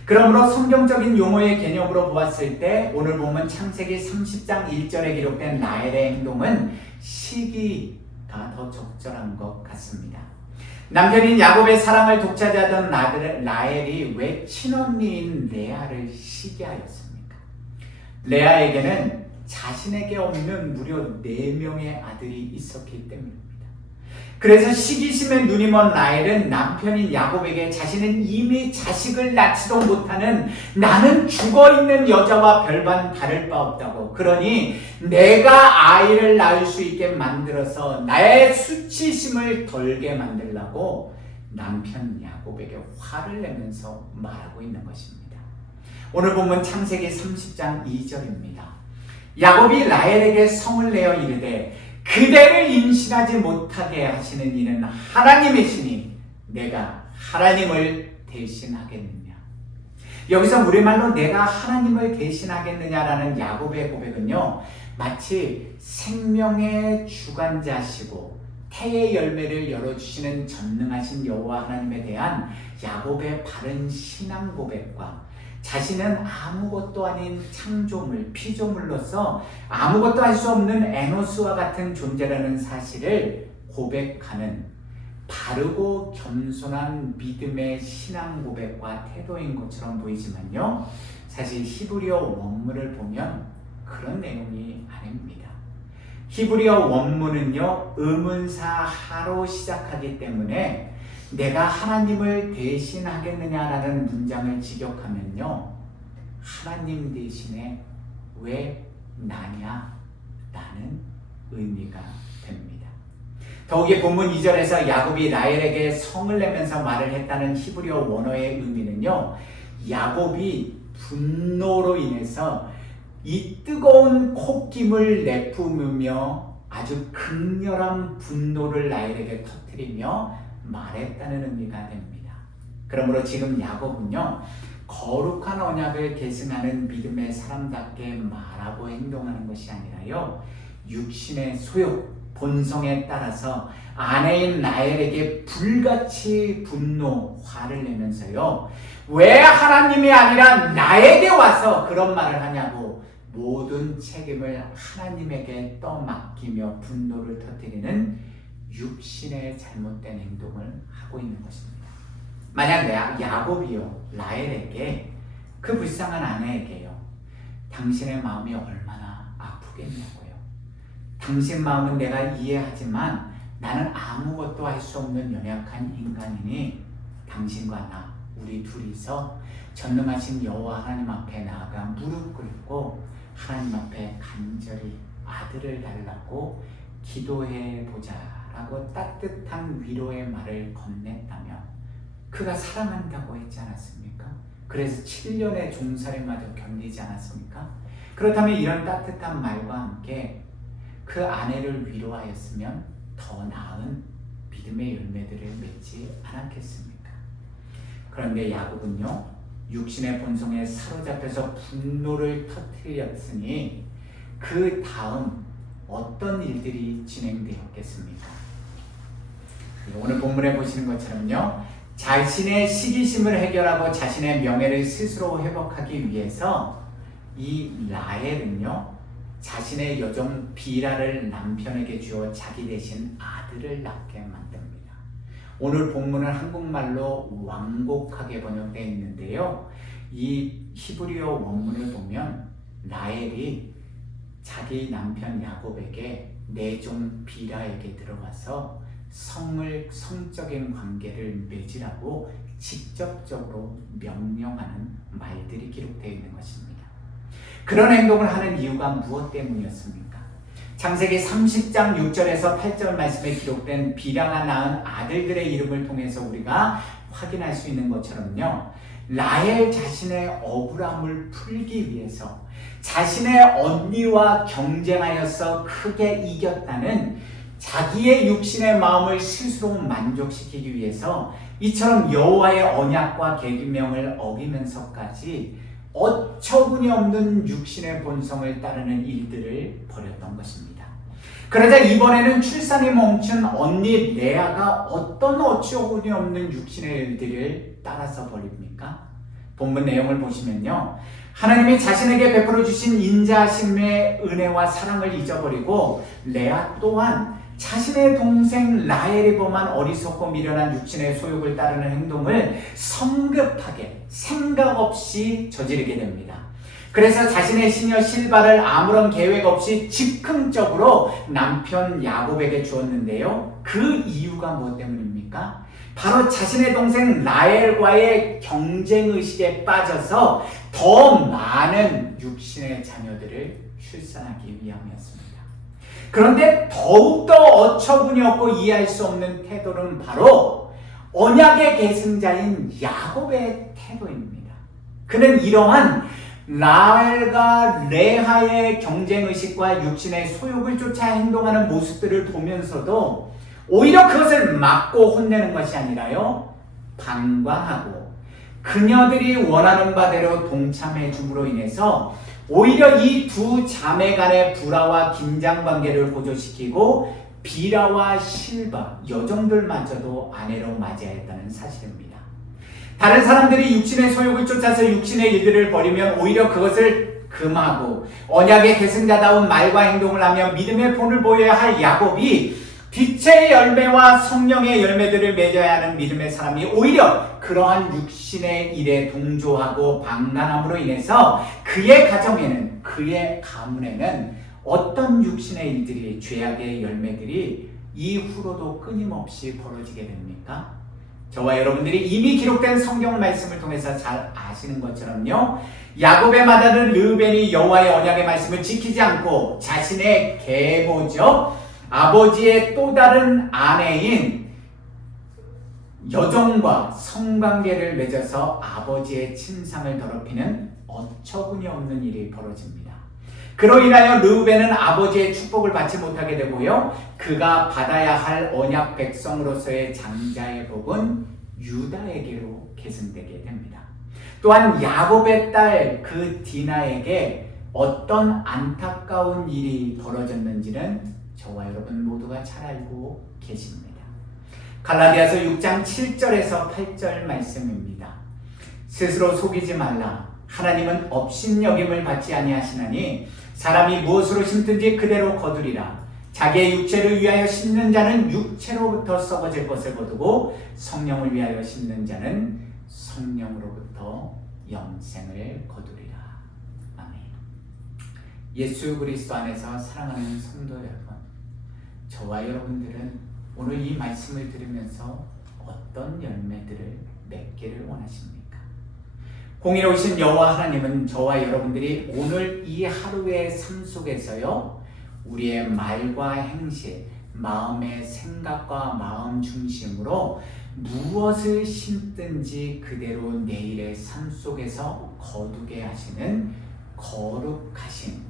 그러므로 성경적인 용어의 개념으로 보았을 때 오늘 보면 창세기 30장 1절에 기록된 라헬의 행동은 시기가 더 적절한 것 같습니다. 남편인 야곱의 사랑을 독차지하던 라헬이 왜 친언니인 레아를 시기하였습니까? 레아에게는 자신에게 없는 무려 4명의 아들이 있었기 때문입니다. 그래서 시기심에 눈이 먼 라헬은 남편인 야곱에게 자신은 이미 자식을 낳지도 못하는 나는 죽어있는 여자와 별반 다를 바 없다고, 그러니 내가 아이를 낳을 수 있게 만들어서 나의 수치심을 덜게 만들라고 남편 야곱에게 화를 내면서 말하고 있는 것입니다. 오늘 보면 창세기 30장 2절입니다. 야곱이 라헬에게 성을 내어 이르되 그대를 임신하지 못하게 하시는 이는 하나님이시니 내가 하나님을 대신하겠느냐. 여기서 우리말로 내가 하나님을 대신하겠느냐라는 야곱의 고백은요, 마치 생명의 주관자시고 태의 열매를 열어주시는 전능하신 여호와 하나님에 대한 야곱의 바른 신앙 고백과 자신은 아무것도 아닌 창조물, 피조물로서 아무것도 할 수 없는 에노스와 같은 존재라는 사실을 고백하는 바르고 겸손한 믿음의 신앙 고백과 태도인 것처럼 보이지만요, 사실 히브리어 원문을 보면 그런 내용이 아닙니다. 히브리어 원문은요, 의문사 하로 시작하기 때문에 내가 하나님을 대신하겠느냐라는 문장을 직역하면요, 하나님 대신에 왜 나냐? 라는 의미가 됩니다. 더욱이 본문 2절에서 야곱이 라헬에게 성을 내면서 말을 했다는 히브리어 원어의 의미는요, 야곱이 분노로 인해서 이 뜨거운 콧김을 내뿜으며 아주 극렬한 분노를 라헬에게 터뜨리며 말했다는 의미가 됩니다. 그러므로 지금 야곱은요, 거룩한 언약을 계승하는 믿음의 사람답게 말하고 행동하는 것이 아니라요, 육신의 소욕, 본성에 따라서 아내인 라헬에게 불같이 분노, 화를 내면서요, 왜 하나님이 아니라 나에게 와서 그런 말을 하냐고 모든 책임을 하나님에게 떠맡기며 분노를 터뜨리는 육신의 잘못된 행동을 하고 있는 것입니다. 만약 야곱이요, 라헬에게, 그 불쌍한 아내에게요, 당신의 마음이 얼마나 아프겠냐고요. 당신 마음은 내가 이해하지만 나는 아무것도 할 수 없는 연약한 인간이니 당신과 나, 우리 둘이서 전능하신 여호와 하나님 앞에 나아가 무릎 꿇고 하나님 앞에 간절히 아들을 달라고 기도해 보자 라고 따뜻한 위로의 말을 건넸다면, 그가 사랑한다고 했지 않았습니까? 그래서 7년의 종살이마저 견디지 않았습니까? 그렇다면 이런 따뜻한 말과 함께 그 아내를 위로하였으면 더 나은 믿음의 열매들을 맺지 않았겠습니까? 그런데 야곱은요, 육신의 본성에 사로잡혀서 분노를 터뜨렸으니 그 다음 어떤 일들이 진행되었겠습니까? 오늘 본문에 보시는 것처럼요, 자신의 시기심을 해결하고 자신의 명예를 스스로 회복하기 위해서 이 라헬은요, 자신의 여종 비라를 남편에게 주어 자기 대신 아들을 낳게 만듭니다. 오늘 본문은 한국말로 완곡하게 번역되어 있는데요, 이 히브리어 원문을 보면 라헬이 자기 남편 야곱에게 내 종 비라에게 들어가서 성적인 관계를 맺으라고 직접적으로 명령하는 말들이 기록되어 있는 것입니다. 그런 행동을 하는 이유가 무엇 때문이었습니까? 창세기 30장 6절에서 8절 말씀에 기록된 비라가 낳은 아들들의 이름을 통해서 우리가 확인할 수 있는 것처럼요, 라헬 자신의 억울함을 풀기 위해서 자신의 언니와 경쟁하여서 크게 이겼다는 자기의 육신의 마음을 스스로 만족시키기 위해서 이처럼 여호와의 언약과 계명을 어기면서까지 어처구니 없는 육신의 본성을 따르는 일들을 벌였던 것입니다. 그러자 이번에는 출산이 멈춘 언니 레아가 어떤 어처구니 없는 육신의 일들을 따라서 벌입니까? 본문 내용을 보시면요, 하나님이 자신에게 베풀어 주신 인자하심의 은혜와 사랑을 잊어버리고 레아 또한 자신의 동생 라헬이 범한 어리석고 미련한 육신의 소욕을 따르는 행동을 성급하게 생각 없이 저지르게 됩니다. 그래서 자신의 시녀 실바를 아무런 계획 없이 즉흥적으로 남편 야곱에게 주었는데요. 그 이유가 무엇 때문입니까? 바로 자신의 동생 라헬과의 경쟁의식에 빠져서 더 많은 육신의 자녀들을 출산하기 위함이었습니다. 그런데 더욱더 어처구니 없고 이해할 수 없는 태도는 바로 언약의 계승자인 야곱의 태도입니다. 그는 이러한 라헬과 레하의 경쟁의식과 육신의 소욕을 쫓아 행동하는 모습들을 보면서도 오히려 그것을 막고 혼내는 것이 아니라요, 방관하고 그녀들이 원하는 바대로 동참해 줌으로 인해서 오히려 이 두 자매 간의 불화와 긴장 관계를 고조시키고 비라와 실바 여종들마저도 아내로 맞이해야 했다는 사실입니다. 다른 사람들이 육신의 소욕을 쫓아서 육신의 일들을 벌이면 오히려 그것을 금하고 언약의 계승자다운 말과 행동을 하며 믿음의 본을 보여야 할 야곱이 빛의 열매와 성령의 열매들을 맺어야 하는 믿음의 사람이 오히려 그러한 육신의 일에 동조하고 방관함으로 인해서 그의 가정에는, 그의 가문에는 어떤 육신의 일들이, 죄악의 열매들이 이후로도 끊임없이 벌어지게 됩니까? 저와 여러분들이 이미 기록된 성경 말씀을 통해서 잘 아시는 것처럼요, 야곱의 맏아들 르우벤이 여호와의 언약의 말씀을 지키지 않고 자신의 계모죠, 아버지의 또 다른 아내인 여종과 성관계를 맺어서 아버지의 친상을 더럽히는 어처구니 없는 일이 벌어집니다. 그로 인하여 르우벤은 아버지의 축복을 받지 못하게 되고요, 그가 받아야 할 언약 백성으로서의 장자의 복은 유다에게로 계승되게 됩니다. 또한 야곱의 딸 그 디나에게 어떤 안타까운 일이 벌어졌는지는 저와 여러분 모두가 잘 알고 계십니다. 갈라디아서 6장 7절에서 8절 말씀입니다. 스스로 속이지 말라. 하나님은 업신여김을 받지 아니하시나니 사람이 무엇으로 심든지 그대로 거두리라. 자기의 육체를 위하여 심는 자는 육체로부터 썩어질 것을 거두고 성령을 위하여 심는 자는 성령으로부터 영생을 거두리라. 아멘. 예수 그리스도 안에서 사랑하는 성도 여러분, 저와 여러분들은 오늘 이 말씀을 들으면서 어떤 열매들을 맺기를 원하십니까? 공의로우신 여호와 하나님은 저와 여러분들이 오늘 이 하루의 삶 속에서요, 우리의 말과 행실, 마음의 생각과 마음 중심으로 무엇을 심든지 그대로 내일의 삶 속에서 거두게 하시는 거룩하신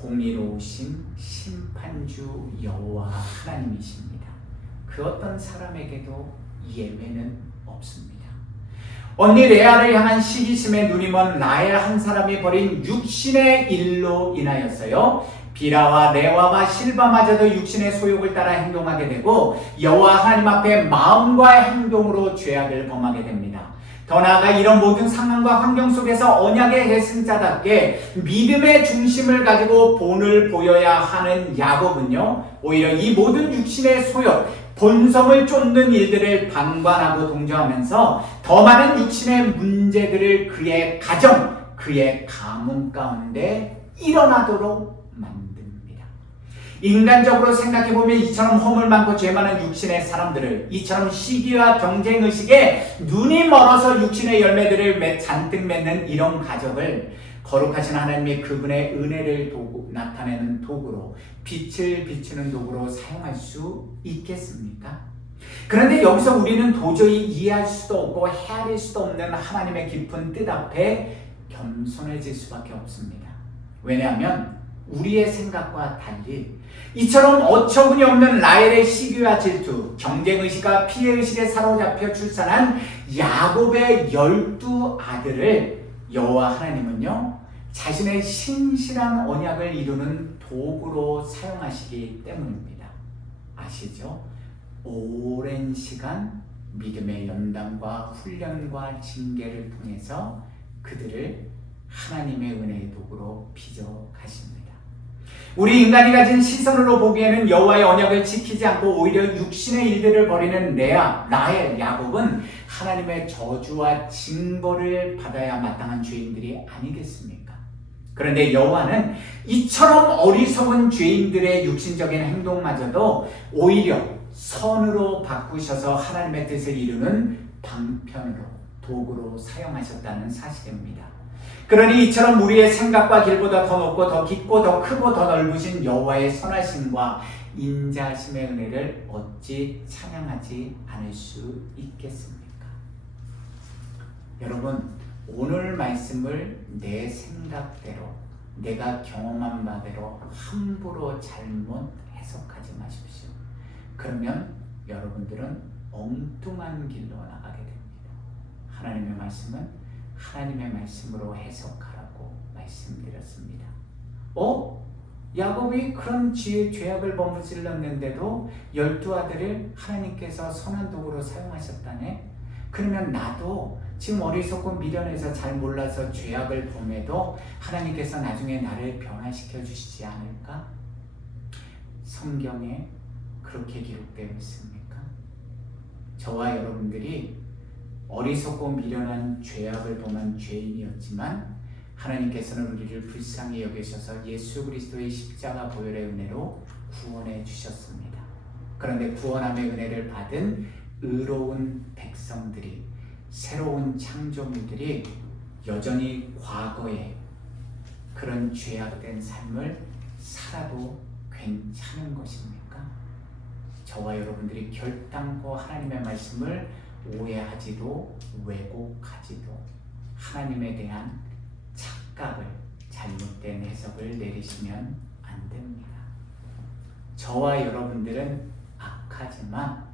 공의로우신 심판주 여호와 하나님이십니다. 그 어떤 사람에게도 예외는 없습니다. 언니 레아를 향한 시기심에 눈이 먼 라헬 한 사람이 벌인 육신의 일로 인하여서요, 비라와 레와와 실바마저도 육신의 소욕을 따라 행동하게 되고 여호와 하나님 앞에 마음과 행동으로 죄악을 범하게 됩니다. 더 나아가 이런 모든 상황과 환경 속에서 언약의 계승자답게 믿음의 중심을 가지고 본을 보여야 하는 야곱은요, 오히려 이 모든 육신의 소욕, 본성을 쫓는 일들을 방관하고 동조하면서 더 많은 육신의 문제들을 그의 가정, 그의 가문 가운데 일어나도록 만듭니다. 인간적으로 생각해보면 이처럼 허물 많고 죄 많은 육신의 사람들을, 이처럼 시기와 경쟁의식에 눈이 멀어서 육신의 열매들을 잔뜩 맺는 이런 가정을 거룩하신 하나님의 그분의 은혜를 나타내는 도구로, 빛을 비추는 도구로 사용할 수 있겠습니까? 그런데 여기서 우리는 도저히 이해할 수도 없고 헤아릴 수도 없는 하나님의 깊은 뜻 앞에 겸손해질 수밖에 없습니다. 왜냐하면 우리의 생각과 달리 이처럼 어처구니 없는 라헬의 시기와 질투, 경쟁의식과 피해의식에 사로잡혀 출산한 야곱의 12 아들을 여호와 하나님은요 자신의 신실한 언약을 이루는 도구로 사용하시기 때문입니다. 아시죠? 오랜 시간 믿음의 연단과 훈련과 징계를 통해서 그들을 하나님의 은혜의 도구로 빚어 가십니다. 우리 인간이 가진 시선으로 보기에는 여호와의 언약을 지키지 않고 오히려 육신의 일들을 벌이는 라헬, 야곱은 하나님의 저주와 징벌을 받아야 마땅한 죄인들이 아니겠습니까? 그런데 여호와는 이처럼 어리석은 죄인들의 육신적인 행동마저도 오히려 선으로 바꾸셔서 하나님의 뜻을 이루는 방편으로 도구로 사용하셨다는 사실입니다. 그러니 이처럼 우리의 생각과 길보다 더 높고 더 깊고 더 크고 더 넓으신 여호와의 선하심과 인자하심의 은혜를 어찌 찬양하지 않을 수 있겠습니까? 여러분, 오늘 말씀을 내 생각대로 내가 경험한 바대로 함부로 잘못 해석하지 마십시오. 그러면 여러분들은 엉뚱한 길로 나가게 됩니다. 하나님의 말씀은 하나님의 말씀으로 해석하라고 말씀드렸습니다. 야곱이 그런 죄악을 범질렀는데도 12 아들을 하나님께서 선한 도구로 사용하셨다네? 그러면 나도 지금 어리석고 미련해서 잘 몰라서 죄악을 범해도 하나님께서 나중에 나를 변화시켜 주시지 않을까? 성경에 그렇게 기록되어 있습니까? 저와 여러분들이 어리석고 미련한 죄악을 범한 죄인이었지만 하나님께서는 우리를 불쌍히 여기셔서 예수 그리스도의 십자가 보혈의 은혜로 구원해 주셨습니다. 그런데 구원함의 은혜를 받은 의로운 백성들이, 새로운 창조물들이 여전히 과거에 그런 죄악된 삶을 살아도 괜찮은 것입니까? 저와 여러분들이 결단코 하나님의 말씀을 오해하지도 왜곡하지도 하나님에 대한 착각을, 잘못된 해석을 내리시면 안 됩니다. 저와 여러분들은 악하지만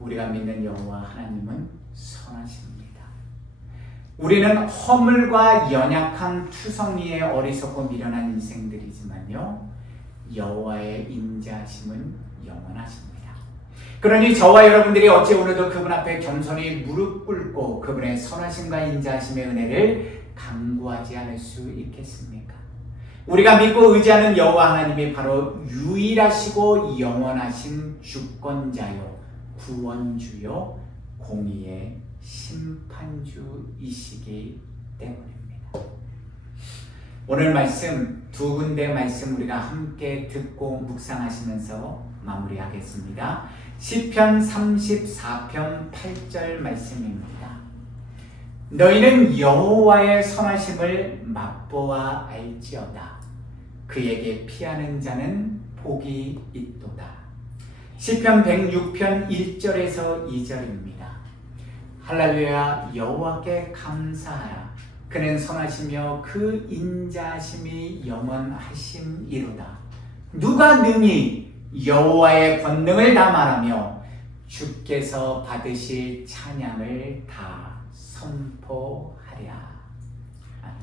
우리가 믿는 여호와 하나님은 선하십니다. 우리는 허물과 연약한 투성이의 어리석고 미련한 인생들이지만요, 여호와의 인자하심은 영원하십니다. 그러니 저와 여러분들이 어찌 오늘도 그분 앞에 겸손히 무릎 꿇고 그분의 선하심과 인자하심의 은혜를 간구하지 않을 수 있겠습니까? 우리가 믿고 의지하는 여호와 하나님이 바로 유일하시고 영원하신 주권자요, 구원주요, 공의의 심판주이시기 때문입니다. 오늘 말씀 두 군데 말씀 우리가 함께 듣고 묵상하시면서 마무리하겠습니다. 시편 34편 8절 말씀입니다. 너희는 여호와의 선하심을 맛보아 알지어다. 그에게 피하는 자는 복이 있도다. 시편 106편 1절에서 2절입니다. 할렐루야, 여호와께 감사하라. 그는 선하시며 그 인자하심이 영원하심이로다. 누가 능히 여호와의 권능을 다 말하며 주께서 받으실 찬양을 다 선포하랴. 아멘.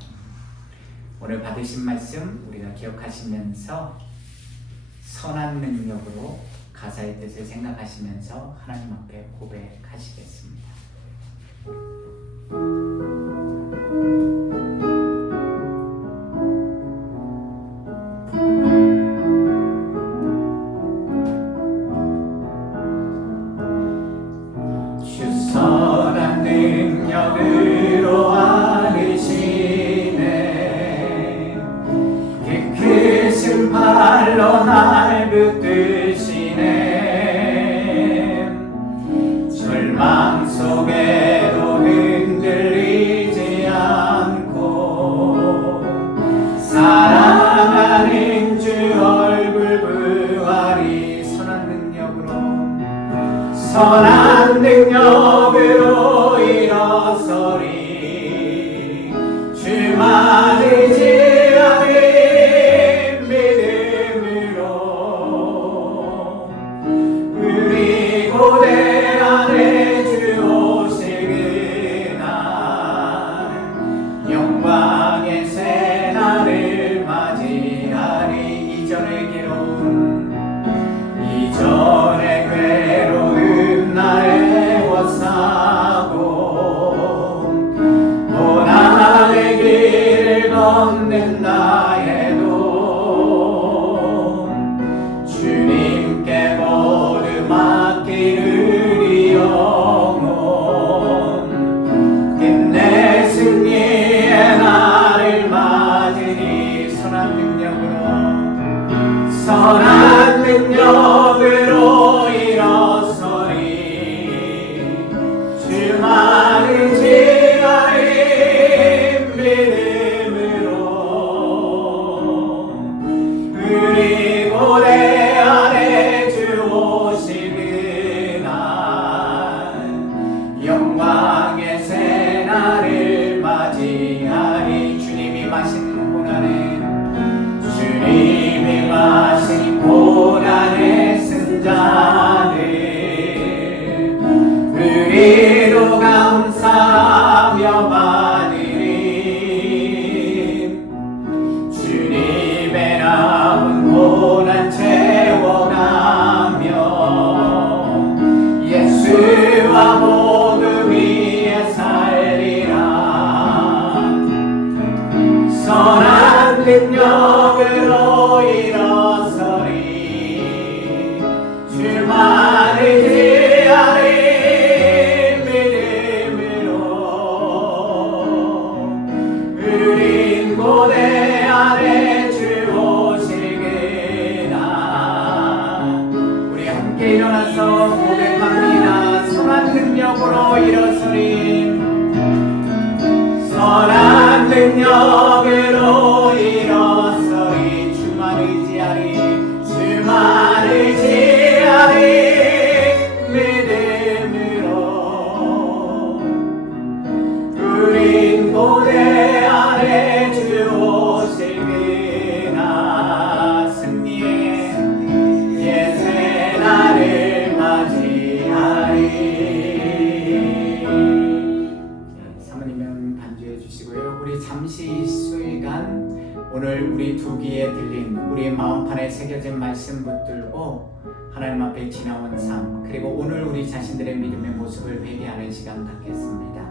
오늘 받으신 말씀 우리가 기억하시면서 선한 능력으로 가사의 뜻을 생각하시면서 하나님 앞에 고백하시겠습니다. 능력으로 안으시네. 그 크신 팔로 날 붙드시네. 절망 속에도 흔들리지 않고 사랑하는 주 얼굴 부하리. 선한 능력으로 일어서리. 주만 의지하는 자는 의리로 감사하며 받으리. 주님의 남은 고난 채워가며 예수와 복음 위에 살리라. 선한 능력으로 일어서리. 주만을 지하리. 믿음으로 우린 고대 아래 주 오시기나. 우리 함께 일어나서 고백합니다. 선한 능력으로 일어서리. 선한 능력으로 일어서리. 주만 의지하리. 주만 의지하리. 믿음으로 우린 고대 아래 주 오시기나. 승리의 예새 날을 맞이하리. 사모님은 반주해 주시고요. 우리 잠시 이 시간 오늘 우리 두 귀에 들린 우리 마음판에 새겨진 말씀 붙들고 하나님 앞에 지나온 삶, 그리고 오늘 우리 자신들의 믿음의 모습을 회개하는 시간 갖겠습니다.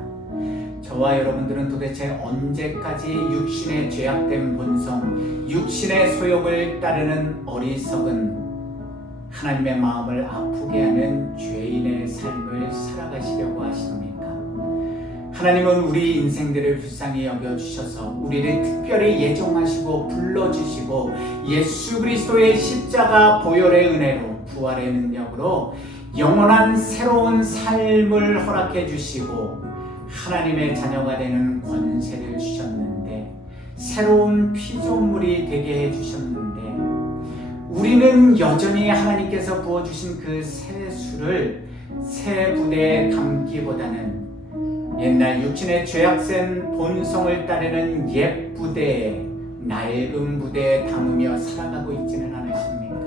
저와 여러분들은 도대체 언제까지 육신의 죄악된 본성, 육신의 소욕을 따르는 어리석은 하나님의 마음을 아프게 하는 죄인의 삶을 살아가시려고 하십니까? 하나님은 우리 인생들을 불쌍히 여겨주셔서 우리를 특별히 예정하시고 불러주시고 예수 그리스도의 십자가 보혈의 은혜로 부활의 능력으로 영원한 새로운 삶을 허락해 주시고 하나님의 자녀가 되는 권세를 주셨는데, 새로운 피조물이 되게 해주셨는데, 우리는 여전히 하나님께서 부어주신 그 새 술을 새 부대에 담기보다는 옛날 육신의 죄악된 본성을 따르는 옛 부대에, 낡은 부대에 담으며 살아가고 있지는 않으십니까?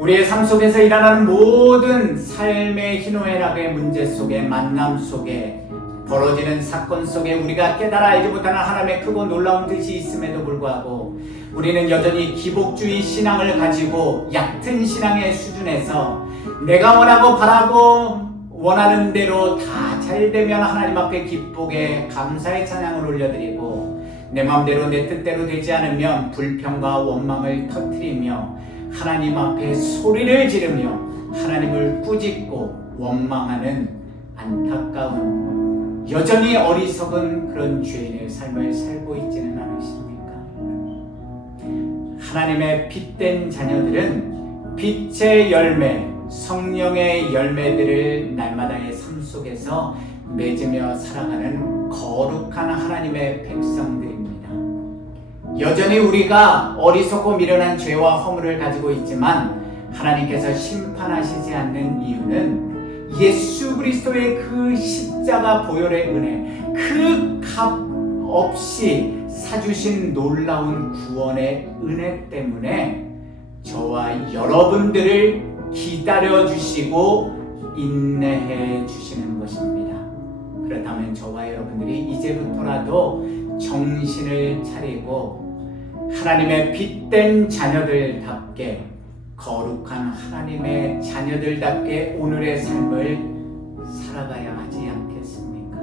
우리의 삶 속에서 일어나는 모든 삶의 희노애락의 문제 속에, 만남 속에, 벌어지는 사건 속에 우리가 깨달아 알지 못하는 하나님의 크고 놀라운 뜻이 있음에도 불구하고 우리는 여전히 기복주의 신앙을 가지고 얕은 신앙의 수준에서 내가 원하고 바라고 원하는 대로 다 잘되면 하나님 앞에 기쁘게 감사의 찬양을 올려드리고, 내 마음대로 내 뜻대로 되지 않으면 불평과 원망을 터뜨리며 하나님 앞에 소리를 지르며 하나님을 꾸짖고 원망하는 안타까운, 여전히 어리석은 그런 죄인의 삶을 살고 있지는 않으십니까? 하나님의 빛된 자녀들은 빛의 열매, 성령의 열매들을 날마다의 삶 속에서 맺으며 살아가는 거룩한 하나님의 백성들입니다. 여전히 우리가 어리석고 미련한 죄와 허물을 가지고 있지만 하나님께서 심판하시지 않는 이유는 예수 그리스도의 그 십자가 보혈의 은혜, 그 값 없이 사주신 놀라운 구원의 은혜 때문에 저와 여러분들을 기다려 주시고 인내해 주시는 것입니다. 그렇다면 저와 여러분들이 이제부터라도 정신을 차리고 하나님의 빛된 자녀들답게, 거룩한 하나님의 자녀들답게 오늘의 삶을 살아가야 하지 않겠습니까?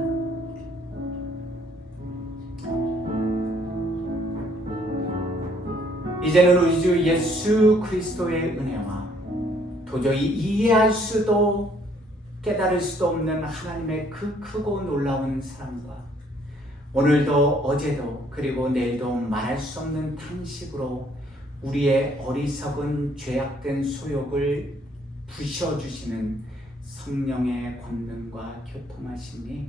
이제는 우리 주 예수 그리스도의 은혜와 도저히 이해할 수도 깨달을 수도 없는 하나님의 그 크고 놀라운 사랑과 오늘도 어제도 그리고 내일도 말할 수 없는 탄식으로 우리의 어리석은 죄악된 소욕을 부셔주시는 성령의 권능과 교통하심이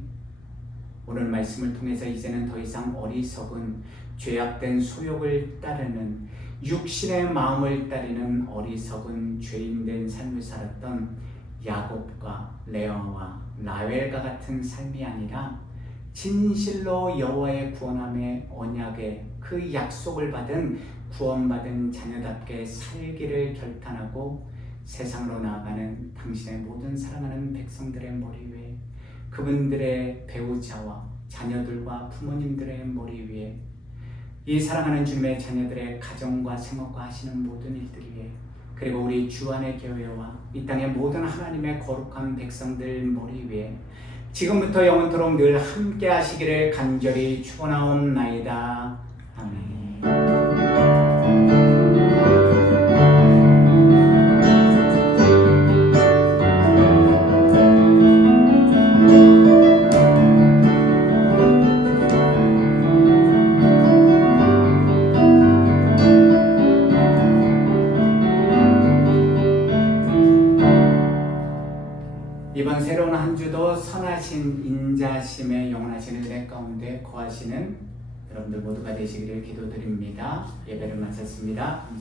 오늘 말씀을 통해서 이제는 더 이상 어리석은 죄악된 소욕을 따르는, 육신의 마음을 따르는 어리석은 죄인된 삶을 살았던 야곱과 레아와 라헬과 같은 삶이 아니라 진실로 여호와의 구원함의 언약의 그 약속을 받은 구원받은 자녀답게 살기를 결단하고 세상으로 나아가는 당신의 모든 사랑하는 백성들의 머리 위에, 그분들의 배우자와 자녀들과 부모님들의 머리 위에, 이 사랑하는 주님의 자녀들의 가정과 생업과 하시는 모든 일들 위에, 그리고 우리 주안의 교회와 이 땅의 모든 하나님의 거룩한 백성들 머리 위에 지금부터 영원토록 늘 함께 하시기를 간절히 축원하옵나이다. 아멘. 이번 새로운 한 주도 선하신 인자심의 영원하신 은혜 가운데 거하시는 여러분들 모두가 되시기를 기도드립니다. 예배를 마쳤습니다.